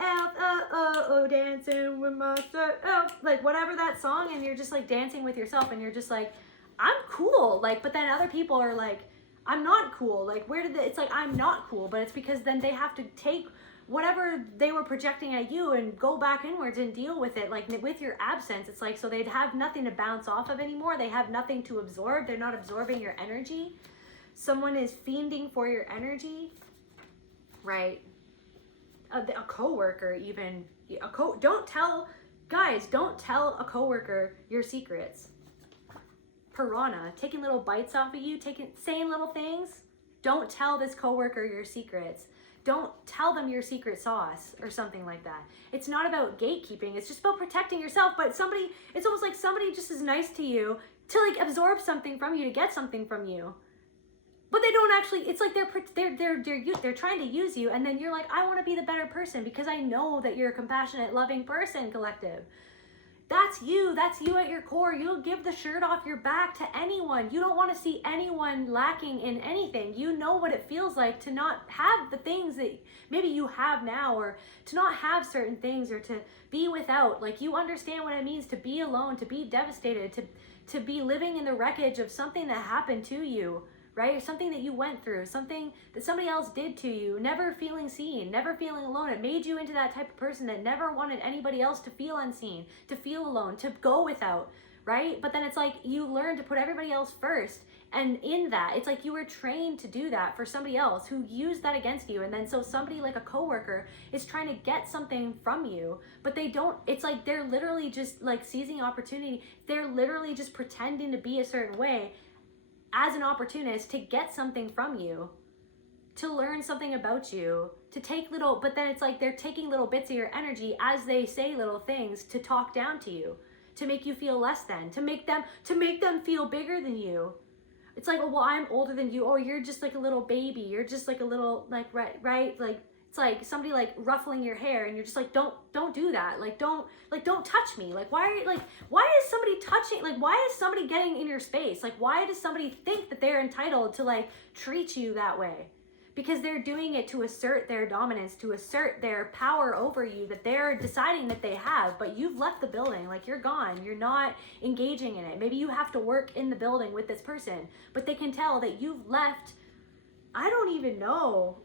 dancing with myself, like whatever that song, and you're just like dancing with yourself, and you're just like, I'm cool, like, but then other people are like, I'm not cool, like, it's like, I'm not cool, but it's because then they have to take whatever they were projecting at you and go back inwards and deal with it, like with your absence. It's like, so they'd have nothing to bounce off of anymore. They have nothing to absorb. They're not absorbing your energy. Someone is fiending for your energy. Right. a coworker even, don't tell a coworker your secrets. Piranha, taking little bites off of you, saying little things. Don't tell this coworker your secrets. Don't tell them your secret sauce or something like that. It's not about gatekeeping. It's just about protecting yourself. But it's almost like somebody just is nice to you to like absorb something from you, to get something from you. But they don't actually, it's like they're trying to use you, and then you're like, I want to be the better person because I know that you're a compassionate, loving person, collective. That's you at your core. You'll give the shirt off your back to anyone. You don't want to see anyone lacking in anything. You know what it feels like to not have the things that maybe you have now, or to not have certain things, or to be without. Like, you understand what it means to be alone, to be devastated, to be living in the wreckage of something that happened to you, right? Or something that you went through, something that somebody else did to you, never feeling seen, never feeling alone. It made you into that type of person that never wanted anybody else to feel unseen, to feel alone, to go without, right? But then it's like you learn to put everybody else first. And in that, it's like you were trained to do that for somebody else who used that against you. And then so somebody like a coworker is trying to get something from you, but they don't, it's like they're literally just like seizing opportunity. They're literally just pretending to be a certain way as an opportunist to get something from you, to learn something about you, to take little, but then it's like they're taking little bits of your energy as they say little things to talk down to you, to make you feel less than, to make them feel bigger than you. It's like, oh, well, I'm older than you. Oh, you're just like a little baby. You're just like a little, like, right? Like, it's like somebody like ruffling your hair, and you're just like, don't do that. Like, don't touch me. Like, why is somebody touching? Like, why is somebody getting in your space? Like, why does somebody think that they're entitled to like treat you that way? Because they're doing it to assert their dominance, to assert their power over you that they're deciding that they have, but you've left the building, like you're gone, you're not engaging in it. Maybe you have to work in the building with this person, but they can tell that you've left. I don't even know.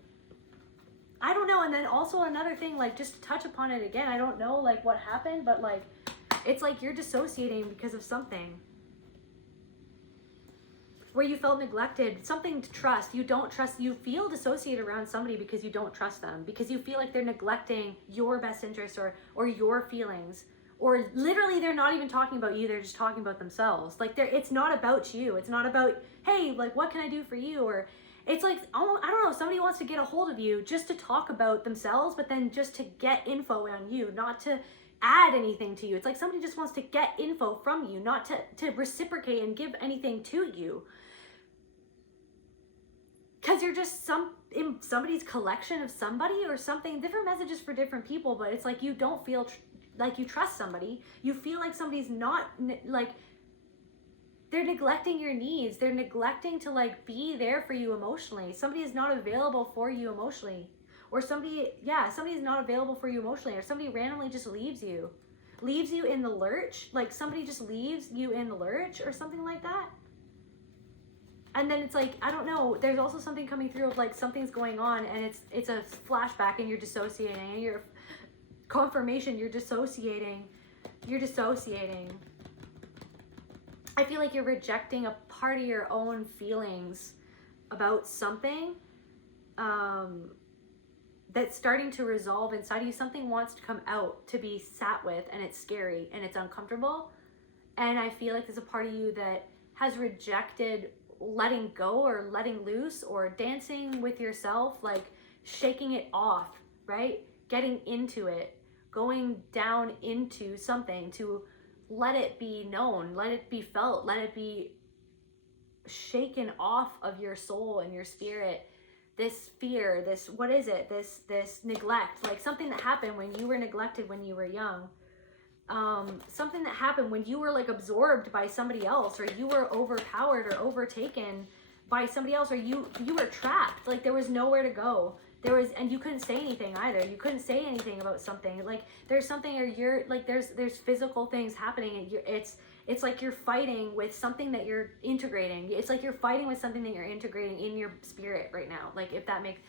And then also another thing, like, just to touch upon it again, I don't know like what happened, but like, it's like you're dissociating because of something. Where you felt neglected, something to trust. You don't trust, you feel dissociated around somebody because you don't trust them, because you feel like they're neglecting your best interest or your feelings, or literally they're not even talking about you, they're just talking about themselves. Like, it's not about you. It's not about, hey, like, what can I do for you? Or it's like, oh, I don't know, somebody wants to get a hold of you just to talk about themselves, but then just to get info on you, not to add anything to you. It's like somebody just wants to get info from you, not to reciprocate and give anything to you. Because you're just in somebody's collection of somebody or something. Different messages for different people, but it's like you don't feel like you trust somebody. You feel like somebody's not, like, they're neglecting your needs. They're neglecting to like be there for you emotionally. Somebody is not available for you emotionally. Or somebody's not available for you emotionally. Or somebody randomly just leaves you in the lurch. Like, somebody just leaves you in the lurch or something like that. And then it's like, I don't know, there's also something coming through of like something's going on, and it's a flashback, and you're dissociating, and you're confirmation, you're dissociating. I feel like you're rejecting a part of your own feelings about something that's starting to resolve inside of you. Something wants to come out to be sat with, and it's scary and it's uncomfortable. And I feel like there's a part of you that has rejected letting go or letting loose or dancing with yourself, like shaking it off, right? Getting into it, going down into something to let it be known, let it be felt, let it be shaken off of your soul and your spirit. This fear, this neglect, like something that happened when you were neglected when you were young. Something that happened when you were like absorbed by somebody else, or you were overpowered or overtaken by somebody else, or you were trapped. Like, there was nowhere to go. And you couldn't say anything either. You couldn't say anything about something. Like, there's something, or you're like, there's physical things happening, and it's like you're fighting with something that you're integrating. It's like you're fighting with something that you're integrating in your spirit right now. Like, if that makes,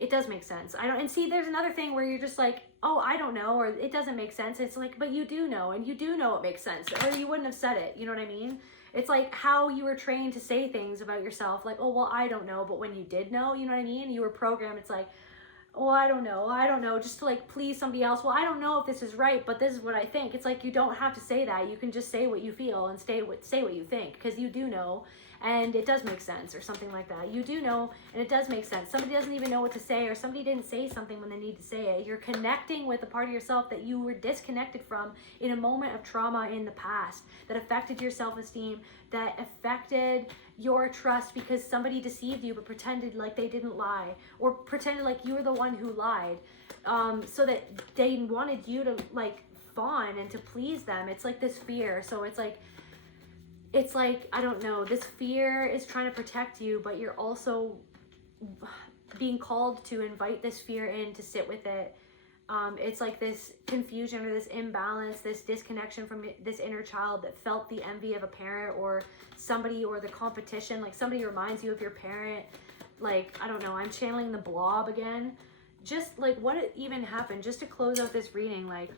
it does make sense. And see, there's another thing where you're just like, oh, I don't know, or it doesn't make sense. It's like, but you do know, and you do know it makes sense, or you wouldn't have said it. You know what I mean? It's like how you were trained to say things about yourself, like, oh, well, I don't know, but when you did know, you know what I mean? You were programmed. It's like, well, I don't know, just to like please somebody else. Well, I don't know if this is right, but this is what I think. It's like, you don't have to say that. You can just say what you feel and say what you think, because you do know, and it does make sense, or something like that. You do know, and it does make sense. Somebody doesn't even know what to say, or somebody didn't say something when they need to say it. You're connecting with a part of yourself that you were disconnected from in a moment of trauma in the past, that affected your self-esteem, that affected your trust, because somebody deceived you but pretended like they didn't lie, or pretended like you were the one who lied, so that they wanted you to like fawn and to please them. It's like this fear. So it's like, I don't know, this fear is trying to protect you, but you're also being called to invite this fear in, to sit with it. It's like this confusion, or this imbalance, this disconnection from this inner child that felt the envy of a parent or somebody, or the competition, like somebody reminds you of your parent. Like, I don't know, I'm channeling the Blob again. Just like, what even happened, just to close out this reading, like,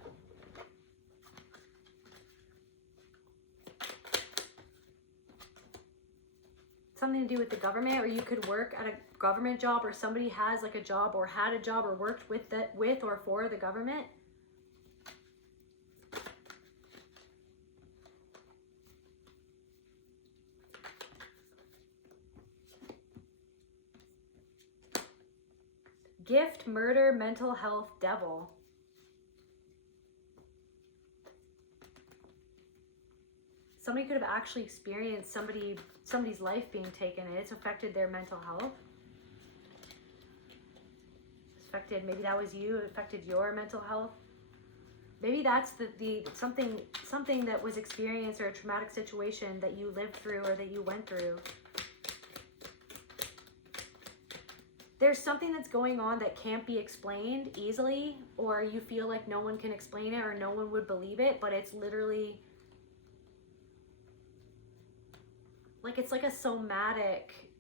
something to do with the government, or you could work at a government job, or somebody has like a job, or had a job, or worked with or for the government. Gift, murder, mental health, devil. Somebody could have actually experienced somebody's life being taken, and it's affected their mental health. It's affected, maybe that was you, it affected your mental health. Maybe that's the something that was experienced, or a traumatic situation that you lived through, or that you went through. There's something that's going on that can't be explained easily, or you feel like no one can explain it, or no one would believe it, but it's literally like, it's like a somatic,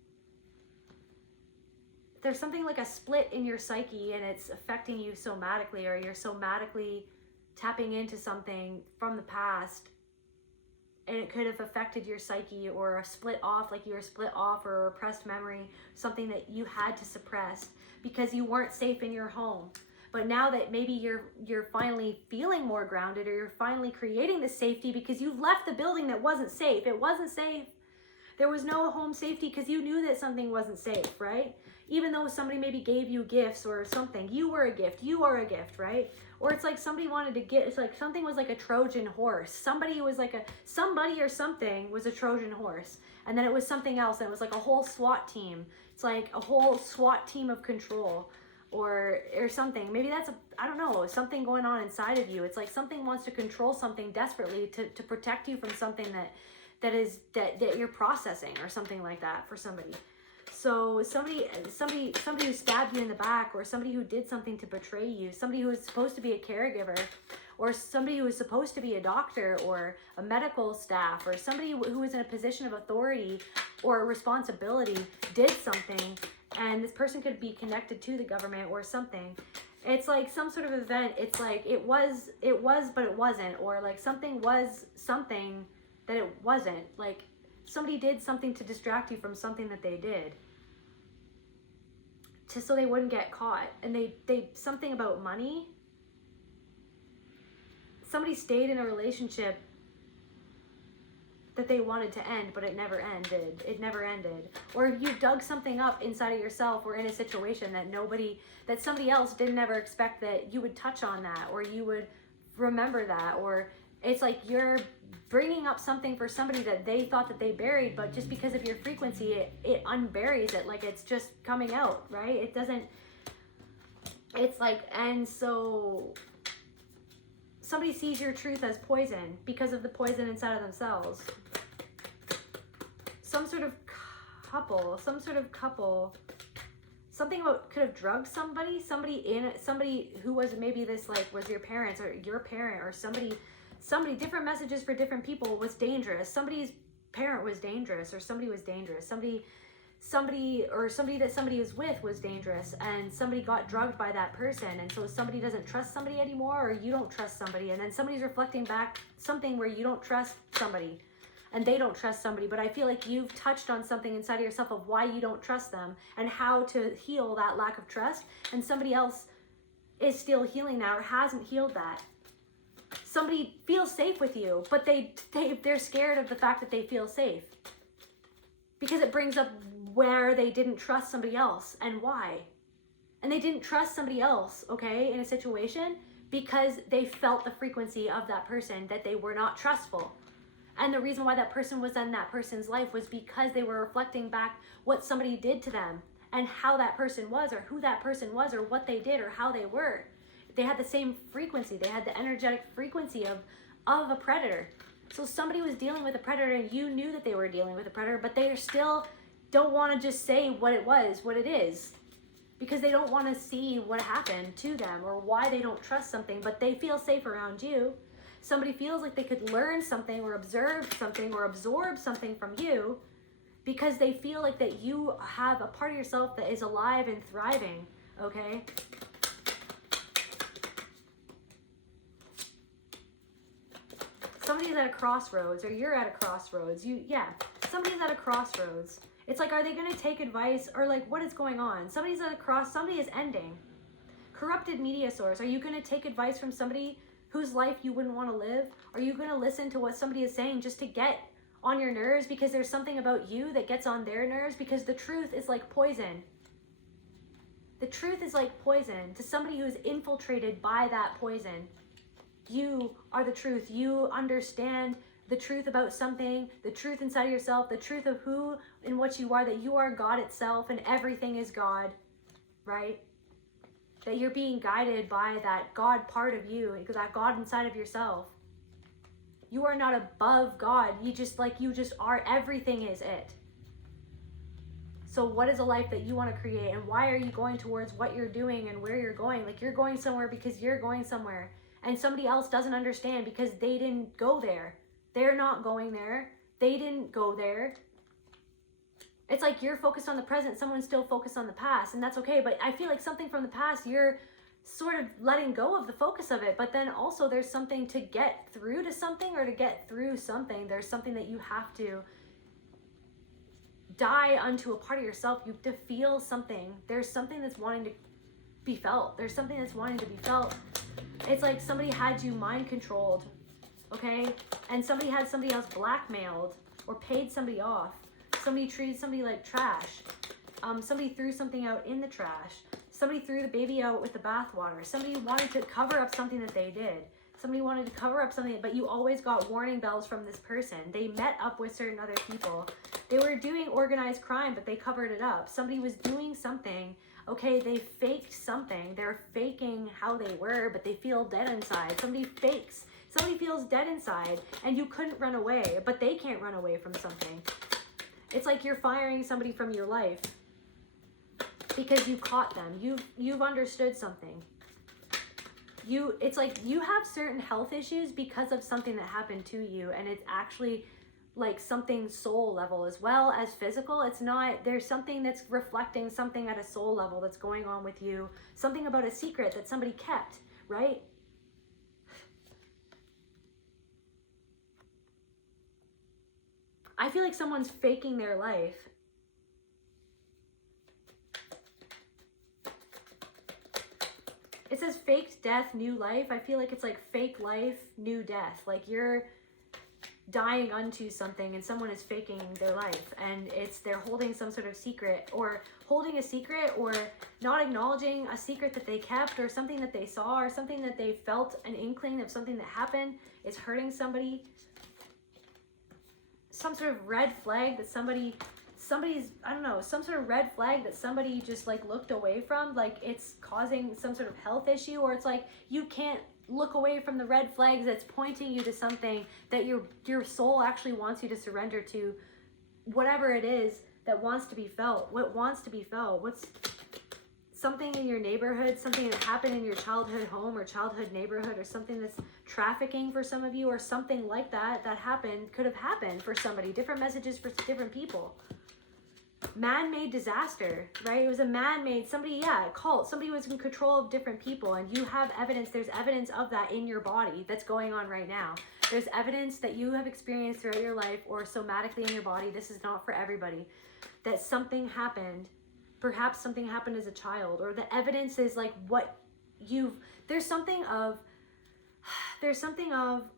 there's something like a split in your psyche, and it's affecting you somatically, or you're somatically tapping into something from the past, and it could have affected your psyche, or a split off, like you were split off, or a repressed memory, something that you had to suppress because you weren't safe in your home. But now that maybe you're finally feeling more grounded, or you're finally creating the safety because you've left the building that wasn't safe. It wasn't safe. There was no home safety because you knew that something wasn't safe, right? Even though somebody maybe gave you gifts or something, you were a gift, you are a gift, right? Or it's like somebody wanted to get, it's like something was like a Trojan horse. Somebody or something was a Trojan horse. And then it was something else, and it was like a whole SWAT team. It's like a whole SWAT team of control, or something. Maybe that's I don't know, something going on inside of you. It's like something wants to control something desperately to protect you from something that you're processing, or something like that for somebody. So somebody who stabbed you in the back, or somebody who did something to betray you, somebody who was supposed to be a caregiver, or somebody who was supposed to be a doctor, or a medical staff, or somebody who was in a position of authority or responsibility, did something, and this person could be connected to the government or something. It's like some sort of event. It's like it was, but it wasn't, or like something was something that it wasn't. Like somebody did something to distract you from something that they did, so they wouldn't get caught. And they something about money. Somebody stayed in a relationship that they wanted to end, but it never ended. Or you dug something up inside of yourself, or in a situation that somebody else didn't ever expect that you would touch on that, or you would remember that. Or it's like you're bringing up something for somebody that they thought that they buried, but just because of your frequency, it unburies it, like it's just coming out, right? It doesn't, it's like, and so somebody sees your truth as poison because of the poison inside of themselves. Some sort of couple, something about could have drugged somebody who was maybe this, like, was your parents, or your parent, or somebody, different messages for different people was dangerous. Somebody's parent was dangerous, or somebody was dangerous. Somebody that somebody was with was dangerous, and somebody got drugged by that person, and so somebody doesn't trust somebody anymore, or you don't trust somebody, and then somebody's reflecting back something where you don't trust somebody, and they don't trust somebody, but I feel like you've touched on something inside of yourself of why you don't trust them and how to heal that lack of trust, and somebody else is still healing that or hasn't healed that. Somebody feels safe with you, but they're scared of the fact that they feel safe because it brings up where they didn't trust somebody else and why. And they didn't trust somebody else, okay, in a situation because they felt the frequency of that person, that they were not trustful. And the reason why that person was in that person's life was because they were reflecting back what somebody did to them and how that person was or who that person was or what they did or how they were. They had the same frequency. They had the energetic frequency of a predator. So somebody was dealing with a predator and you knew that they were dealing with a predator, but they still don't want to just say what it is, because they don't want to see what happened to them or why they don't trust something, but they feel safe around you. Somebody feels like they could learn something or observe something or absorb something from you because they feel like that you have a part of yourself that is alive and thriving, okay? Somebody's at a crossroads, or you're at a crossroads. Somebody's at a crossroads. It's like, are they going to take advice, or like, what is going on? Somebody's at a somebody is ending. Corrupted media source. Are you going to take advice from somebody whose life you wouldn't want to live? Are you going to listen to what somebody is saying just to get on your nerves because there's something about you that gets on their nerves? Because the truth is like poison. The truth is like poison to somebody who's infiltrated by that poison. You are the truth. You understand the truth about something, the truth inside of yourself, the truth of who and what you are, that you are God itself and everything is God, right? That you're being guided by that God part of you, that God inside of yourself. You are not above God. You just are. Everything is it. So what is a life that you want to create, and why are you going towards what you're doing and where you're going? Like, you're going somewhere because you're going somewhere. And somebody else doesn't understand because they didn't go there. They're not going there. They didn't go there. It's like you're focused on the present, someone's still focused on the past, and that's okay. But I feel like something from the past, you're sort of letting go of the focus of it. But then also there's something to get through to something, or to get through something. There's something that you have to die unto a part of yourself. You have to feel something. There's something that's wanting to be felt. There's something that's wanting to be felt. It's like somebody had you mind controlled, okay? And somebody had somebody else blackmailed or paid somebody off. Somebody treated somebody like trash. Somebody threw something out in the trash. Somebody threw the baby out with the bathwater. Somebody wanted to cover up something that they did. Somebody wanted to cover up something, but you always got warning bells from this person. They met up with certain other people. They were doing organized crime, but they covered it up. Somebody was doing something. Okay, they faked something. They're faking how they were, but they feel dead inside. Somebody feels dead inside, and you couldn't run away, but they can't run away from something. It's like you're firing somebody from your life because you caught them. You've understood something. It's like you have certain health issues because of something that happened to you, and it's actually like something soul level as well as physical. It's not, there's something that's reflecting something at a soul level that's going on with you, something about a secret that somebody kept, right? I feel like someone's faking their life. It says faked death, new life. I feel like it's like fake life, new death. Like you're dying unto something and someone is faking their life, and they're holding some sort of secret, or holding a secret, or not acknowledging a secret that they kept, or something that they saw, or something that they felt an inkling of something that happened is hurting somebody. Some sort of red flag that somebody's, I don't know, some sort of red flag that somebody just like looked away from, like it's causing some sort of health issue, or it's like you can't look away from the red flags that's pointing you to something that your soul actually wants you to surrender to, whatever it is that wants to be felt. What wants to be felt? What's something in your neighborhood, something that happened in your childhood home or childhood neighborhood, or something that's trafficking for some of you, or something like that happened, could have happened for somebody. Different messages for different people. man-made disaster, right? It was a man-made, somebody, yeah, a cult. Somebody was in control of different people, and you have evidence. There's evidence of that in your body that's going on right now. There's evidence that you have experienced throughout your life or somatically in your body. This is not for everybody. That something happened. Perhaps something happened as a child, or the evidence is like what you've, there's something of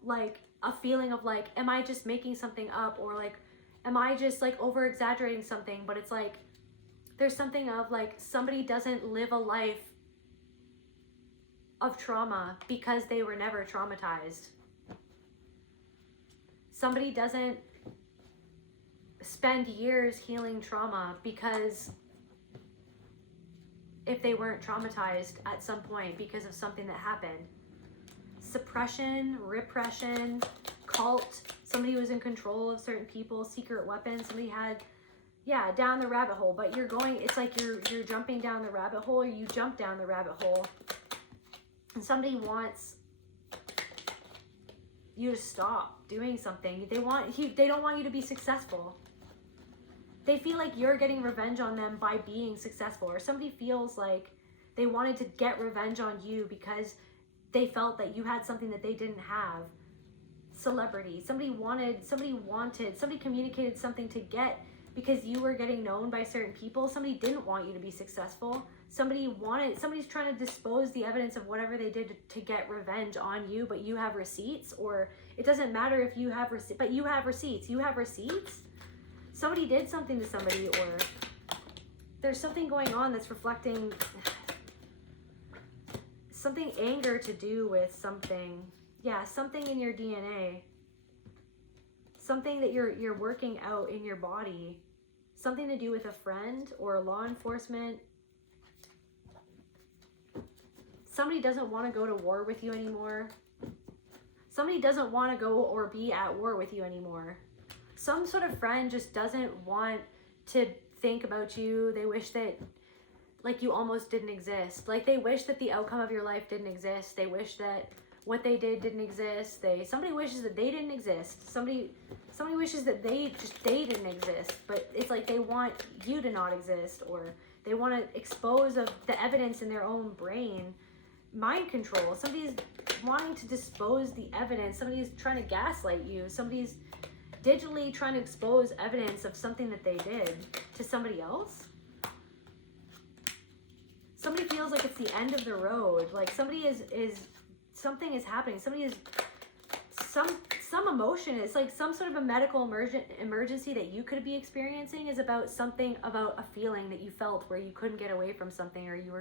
like a feeling of like, am I just making something up, or like, am I just like over exaggerating something? But it's like, there's something of like, somebody doesn't live a life of trauma because they were never traumatized. Somebody doesn't spend years healing trauma because if they weren't traumatized at some point because of something that happened. Suppression, repression, cult, somebody was in control of certain people, secret weapons, somebody had, yeah, down the rabbit hole. But you're going, it's like you're jumping down the rabbit hole, or you jump down the rabbit hole, and somebody wants you to stop doing something. They don't want you to be successful. They feel like you're getting revenge on them by being successful, or somebody feels like they wanted to get revenge on you because they felt that you had something that they didn't have. Celebrity, somebody communicated something to get, because you were getting known by certain people. Somebody didn't want you to be successful. Somebody's trying to dispose the evidence of whatever they did to get revenge on you, but you have receipts, or it doesn't matter if you have receipts, but you have receipts. You have receipts. Somebody did something to somebody, or there's something going on that's reflecting something, anger to do with something. Yeah, something in your DNA. Something that you're working out in your body. Something to do with a friend or law enforcement. Somebody doesn't want to go to war with you anymore. Somebody doesn't want to go or be at war with you anymore. Some sort of friend just doesn't want to think about you. They wish that like you almost didn't exist. Like they wish that the outcome of your life didn't exist. They wish that what they did didn't exist. Somebody wishes that they didn't exist. Somebody wishes that they didn't exist. But it's like they want you to not exist, or they want to expose of the evidence in their own brain. Mind control. Somebody's wanting to dispose the evidence. Somebody's trying to gaslight you. Somebody's digitally trying to expose evidence of something that they did to somebody else. Somebody feels like it's the end of the road. Like somebody something is happening. Somebody is some emotion. It's like some sort of a medical emergency that you could be experiencing is about something, about a feeling that you felt where you couldn't get away from something, or you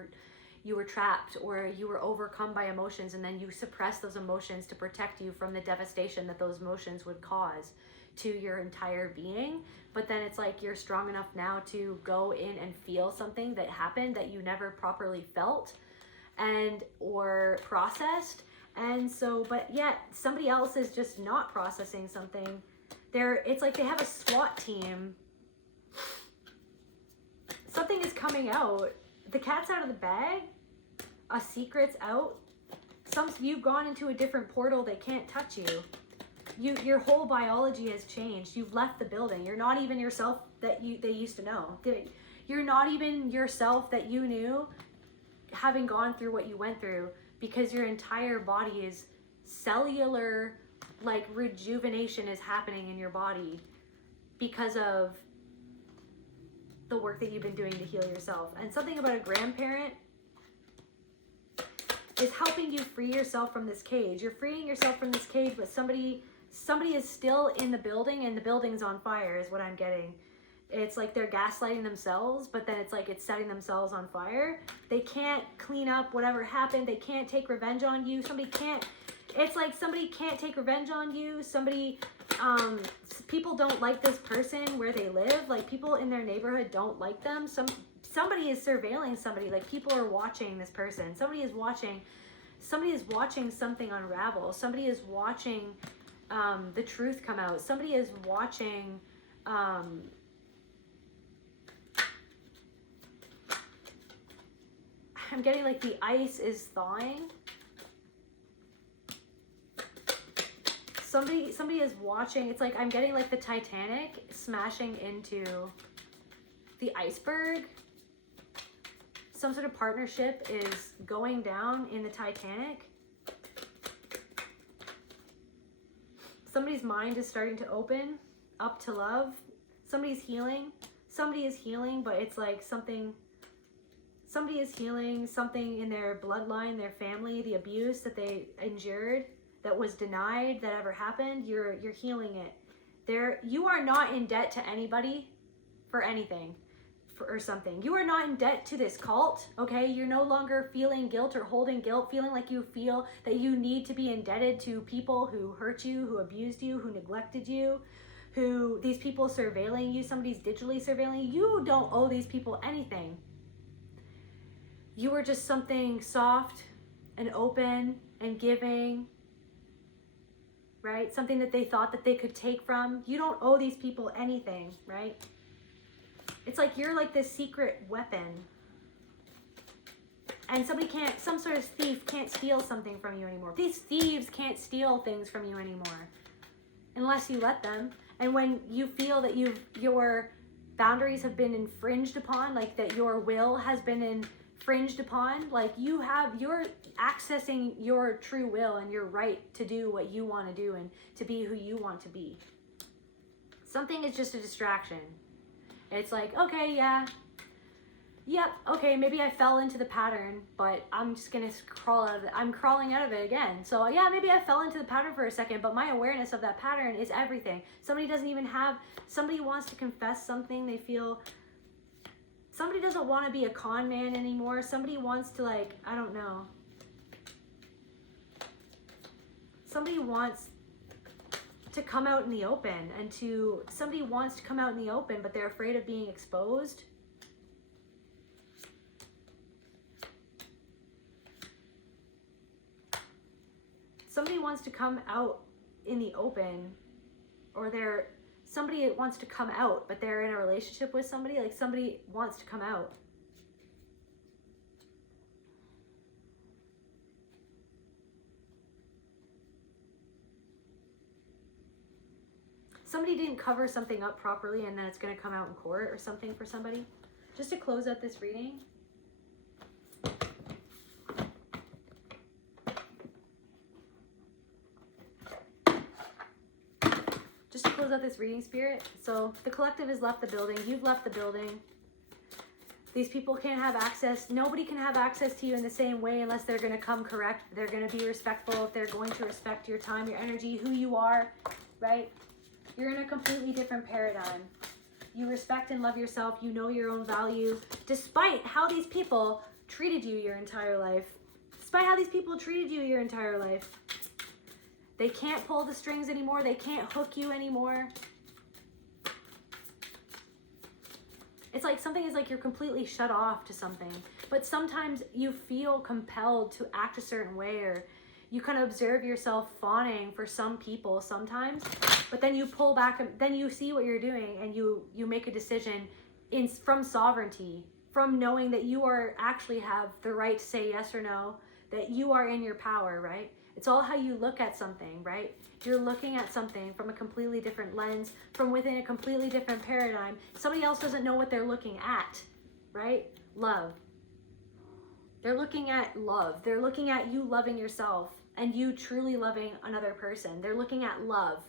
were trapped, or you were overcome by emotions, and then you suppress those emotions to protect you from the devastation that those emotions would cause to your entire being. But then it's like you're strong enough now to go in and feel something that happened that you never properly felt and or processed. And so, but yet somebody else is just not processing something. It's like they have a SWAT team. Something is coming out. The cat's out of the bag. A secret's out. You've gone into a different portal. They can't touch you. Your whole biology has changed. You've left the building. You're not even yourself that they used to know. You're not even yourself that you knew, having gone through what you went through, because your entire body is cellular, like rejuvenation is happening in your body because of the work that you've been doing to heal yourself. And something about a grandparent is helping you free yourself from this cage. You're freeing yourself from this cage, but somebody is still in the building, and the building's on fire is what I'm getting. It's like they're gaslighting themselves, but then it's like it's setting themselves on fire. They can't clean up whatever happened. They can't take revenge on you. It's like somebody can't take revenge on you. People don't like this person where they live. Like people in their neighborhood don't like them. Somebody is surveilling somebody. Like people are watching this person. Somebody is watching something unravel. Somebody is watching the truth come out. Somebody is watching I'm getting like the ice is thawing. Somebody is watching. It's like I'm getting like the Titanic smashing into the iceberg. Some sort of partnership is going down in the Titanic. Somebody's mind is starting to open up to love. Somebody's healing. Somebody is healing, but it's like somebody is healing something in their bloodline, their family, the abuse that they endured, that was denied, that ever happened. You're healing it. You are not in debt to anybody for anything or something. You are not in debt to this cult, okay? You're no longer feeling guilt or holding guilt, feeling like you feel that you need to be indebted to people who hurt you, who abused you, who neglected you, who these people surveilling you, somebody's digitally surveilling you. You don't owe these people anything. You are just something soft and open and giving, right? Something that they thought that they could take from. You don't owe these people anything, right? It's like you're like this secret weapon. And some sort of thief can't steal something from you anymore. These thieves can't steal things from you anymore unless you let them. And when you feel that your boundaries have been infringed upon, like that your will has been infringed upon, like you're accessing your true will and your right to do what you want to do and to be who you want to be. Something is just a distraction. It's like, okay, yep, okay, maybe I fell into the pattern, but I'm just gonna crawl out of it. I'm crawling out of it again. So yeah, maybe I fell into the pattern for a second, but my awareness of that pattern is everything. Somebody wants to confess something. Somebody doesn't want to be a con man anymore. Somebody wants to, like, I don't know. Somebody wants to come out in the open somebody wants to come out in the open, but they're afraid of being exposed. Somebody wants to come out in the open, or somebody wants to come out, but they're in a relationship with somebody, like somebody wants to come out. Somebody didn't cover something up properly and then it's going to come out in court or something for somebody. Just to close out this reading. Just to close out this reading, Spirit. So the collective has left the building. You've left the building. These people can't have access. Nobody can have access to you in the same way unless they're going to come correct. They're going to be respectful. If they're going to respect your time, your energy, who you are, right? You're in a completely different paradigm. You respect and love yourself. You know your own value. Despite how these people treated you your entire life. Despite how these people treated you your entire life. They can't pull the strings anymore. They can't hook you anymore. It's like something is like you're completely shut off to something. But sometimes you feel compelled to act a certain way, or you kind of observe yourself fawning for some people sometimes, but then you pull back, and then you see what you're doing, and you make a decision from sovereignty, from knowing that you actually have the right to say yes or no, that you are in your power, right? It's all how you look at something, right? You're looking at something from a completely different lens, from within a completely different paradigm. Somebody else doesn't know what they're looking at, right? Love. They're looking at love. They're looking at you loving yourself and you truly loving another person. They're looking at love.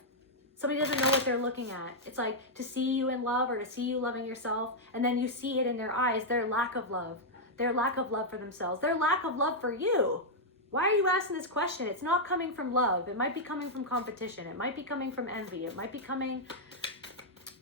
Somebody doesn't know what they're looking at. It's like to see you in love or to see you loving yourself, and then you see it in their eyes, their lack of love for themselves, their lack of love for you. Why are you asking this question? It's not coming from love. It might be coming from competition. It might be coming from envy. It might be coming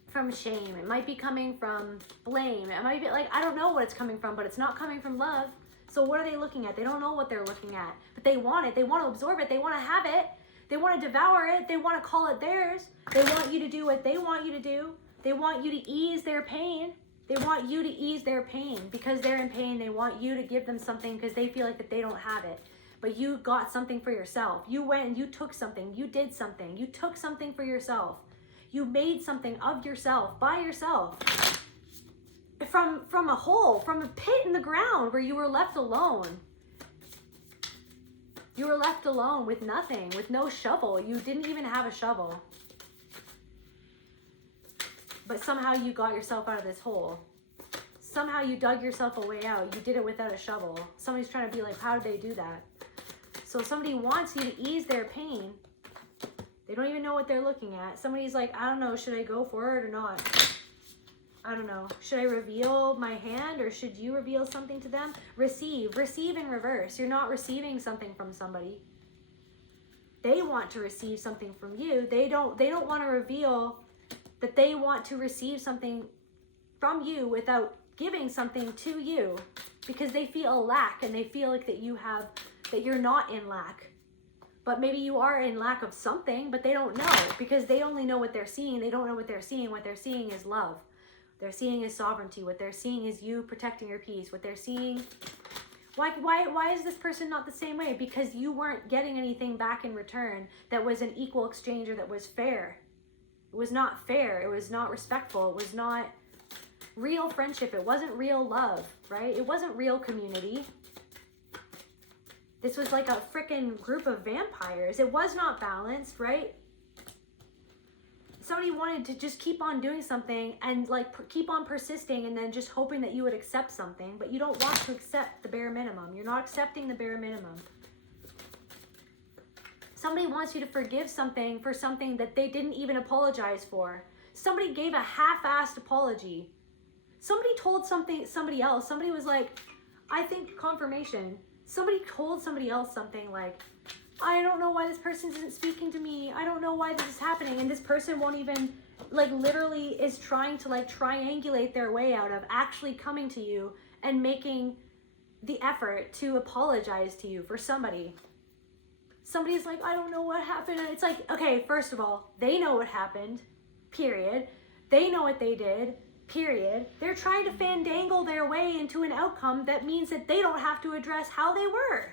from shame. It might be coming from blame. It might be like, I don't know what it's coming from, but it's not coming from love. So what are they looking at? They don't know what they're looking at, but they want it. They want to absorb it. They want to have it. They want to devour it. They want to call it theirs. They want you to do what they want you to do. They want you to ease their pain. They want you to ease their pain because they're in pain. They want you to give them something because they feel like that they don't have it. But you got something for yourself. You went and you took something. You did something. You took something for yourself. You made something of yourself, by yourself. From a hole, from a pit in the ground where you were left alone. You were left alone with nothing, with no shovel. You didn't even have a shovel. But somehow you got yourself out of this hole. Somehow you dug yourself a way out. You did it without a shovel. Somebody's trying to be like, how did they do that? So somebody wants you to ease their pain. They don't even know what they're looking at. Somebody's like, I don't know, should I go for it or not? I don't know. Should I reveal my hand or should you reveal something to them? Receive in reverse. You're not receiving something from somebody. They want to receive something from you. They don't want to reveal that they want to receive something from you without giving something to you, because they feel a lack and they feel like that you're not in lack. But maybe you are in lack of something, but they don't know, because they only know what they're seeing. They don't know what they're seeing. What they're seeing is love. They're seeing is sovereignty. What they're seeing is you protecting your peace. What they're seeing, why is this person not the same way? Because you weren't getting anything back in return that was an equal exchange or that was fair. It was not fair. It was not respectful. It was not real friendship. It wasn't real love, right? It wasn't real community. This was like a freaking group of vampires. It was not balanced, right? Somebody wanted to just keep on doing something and like keep on persisting and then just hoping that you would accept something, but you don't want to accept the bare minimum. You're not accepting the bare minimum. Somebody wants you to forgive something for something that they didn't even apologize for. Somebody gave a half-assed apology. Somebody told somebody else. Somebody was like, I think confirmation. Somebody told somebody else something like, I don't know why this person isn't speaking to me. I don't know why this is happening. And this person won't even, like, literally is trying to, like, triangulate their way out of actually coming to you and making the effort to apologize to you for somebody. Somebody's like, I don't know what happened. And it's like, okay, first of all, they know what happened, period. They know what they did, period. They're trying to fandangle their way into an outcome that means that they don't have to address how they were.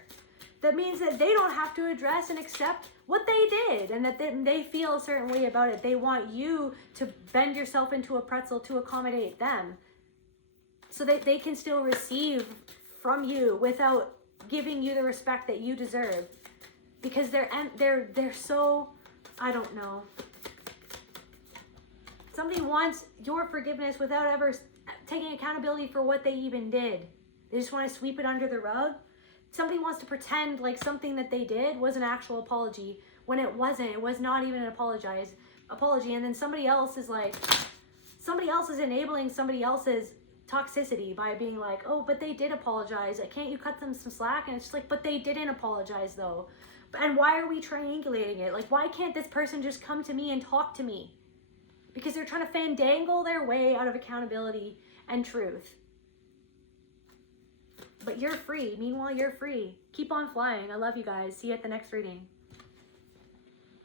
That means that they don't have to address and accept what they did, and that they feel a certain way about it. They want you to bend yourself into a pretzel to accommodate them so that they can still receive from you without giving you the respect that you deserve. Because they're so, I don't know. Somebody wants your forgiveness without ever taking accountability for what they even did. They just want to sweep it under the rug. Somebody wants to pretend like something that they did was an actual apology when it wasn't. It was not even an apology. And then somebody else is enabling somebody else's toxicity by being like, oh, but they did apologize. Can't you cut them some slack? And it's just like, but they didn't apologize though. And why are we triangulating it? Like, why can't this person just come to me and talk to me? Because they're trying to fandangle their way out of accountability and truth. But you're free. Meanwhile, you're free. Keep on flying. I love you guys. See you at the next reading.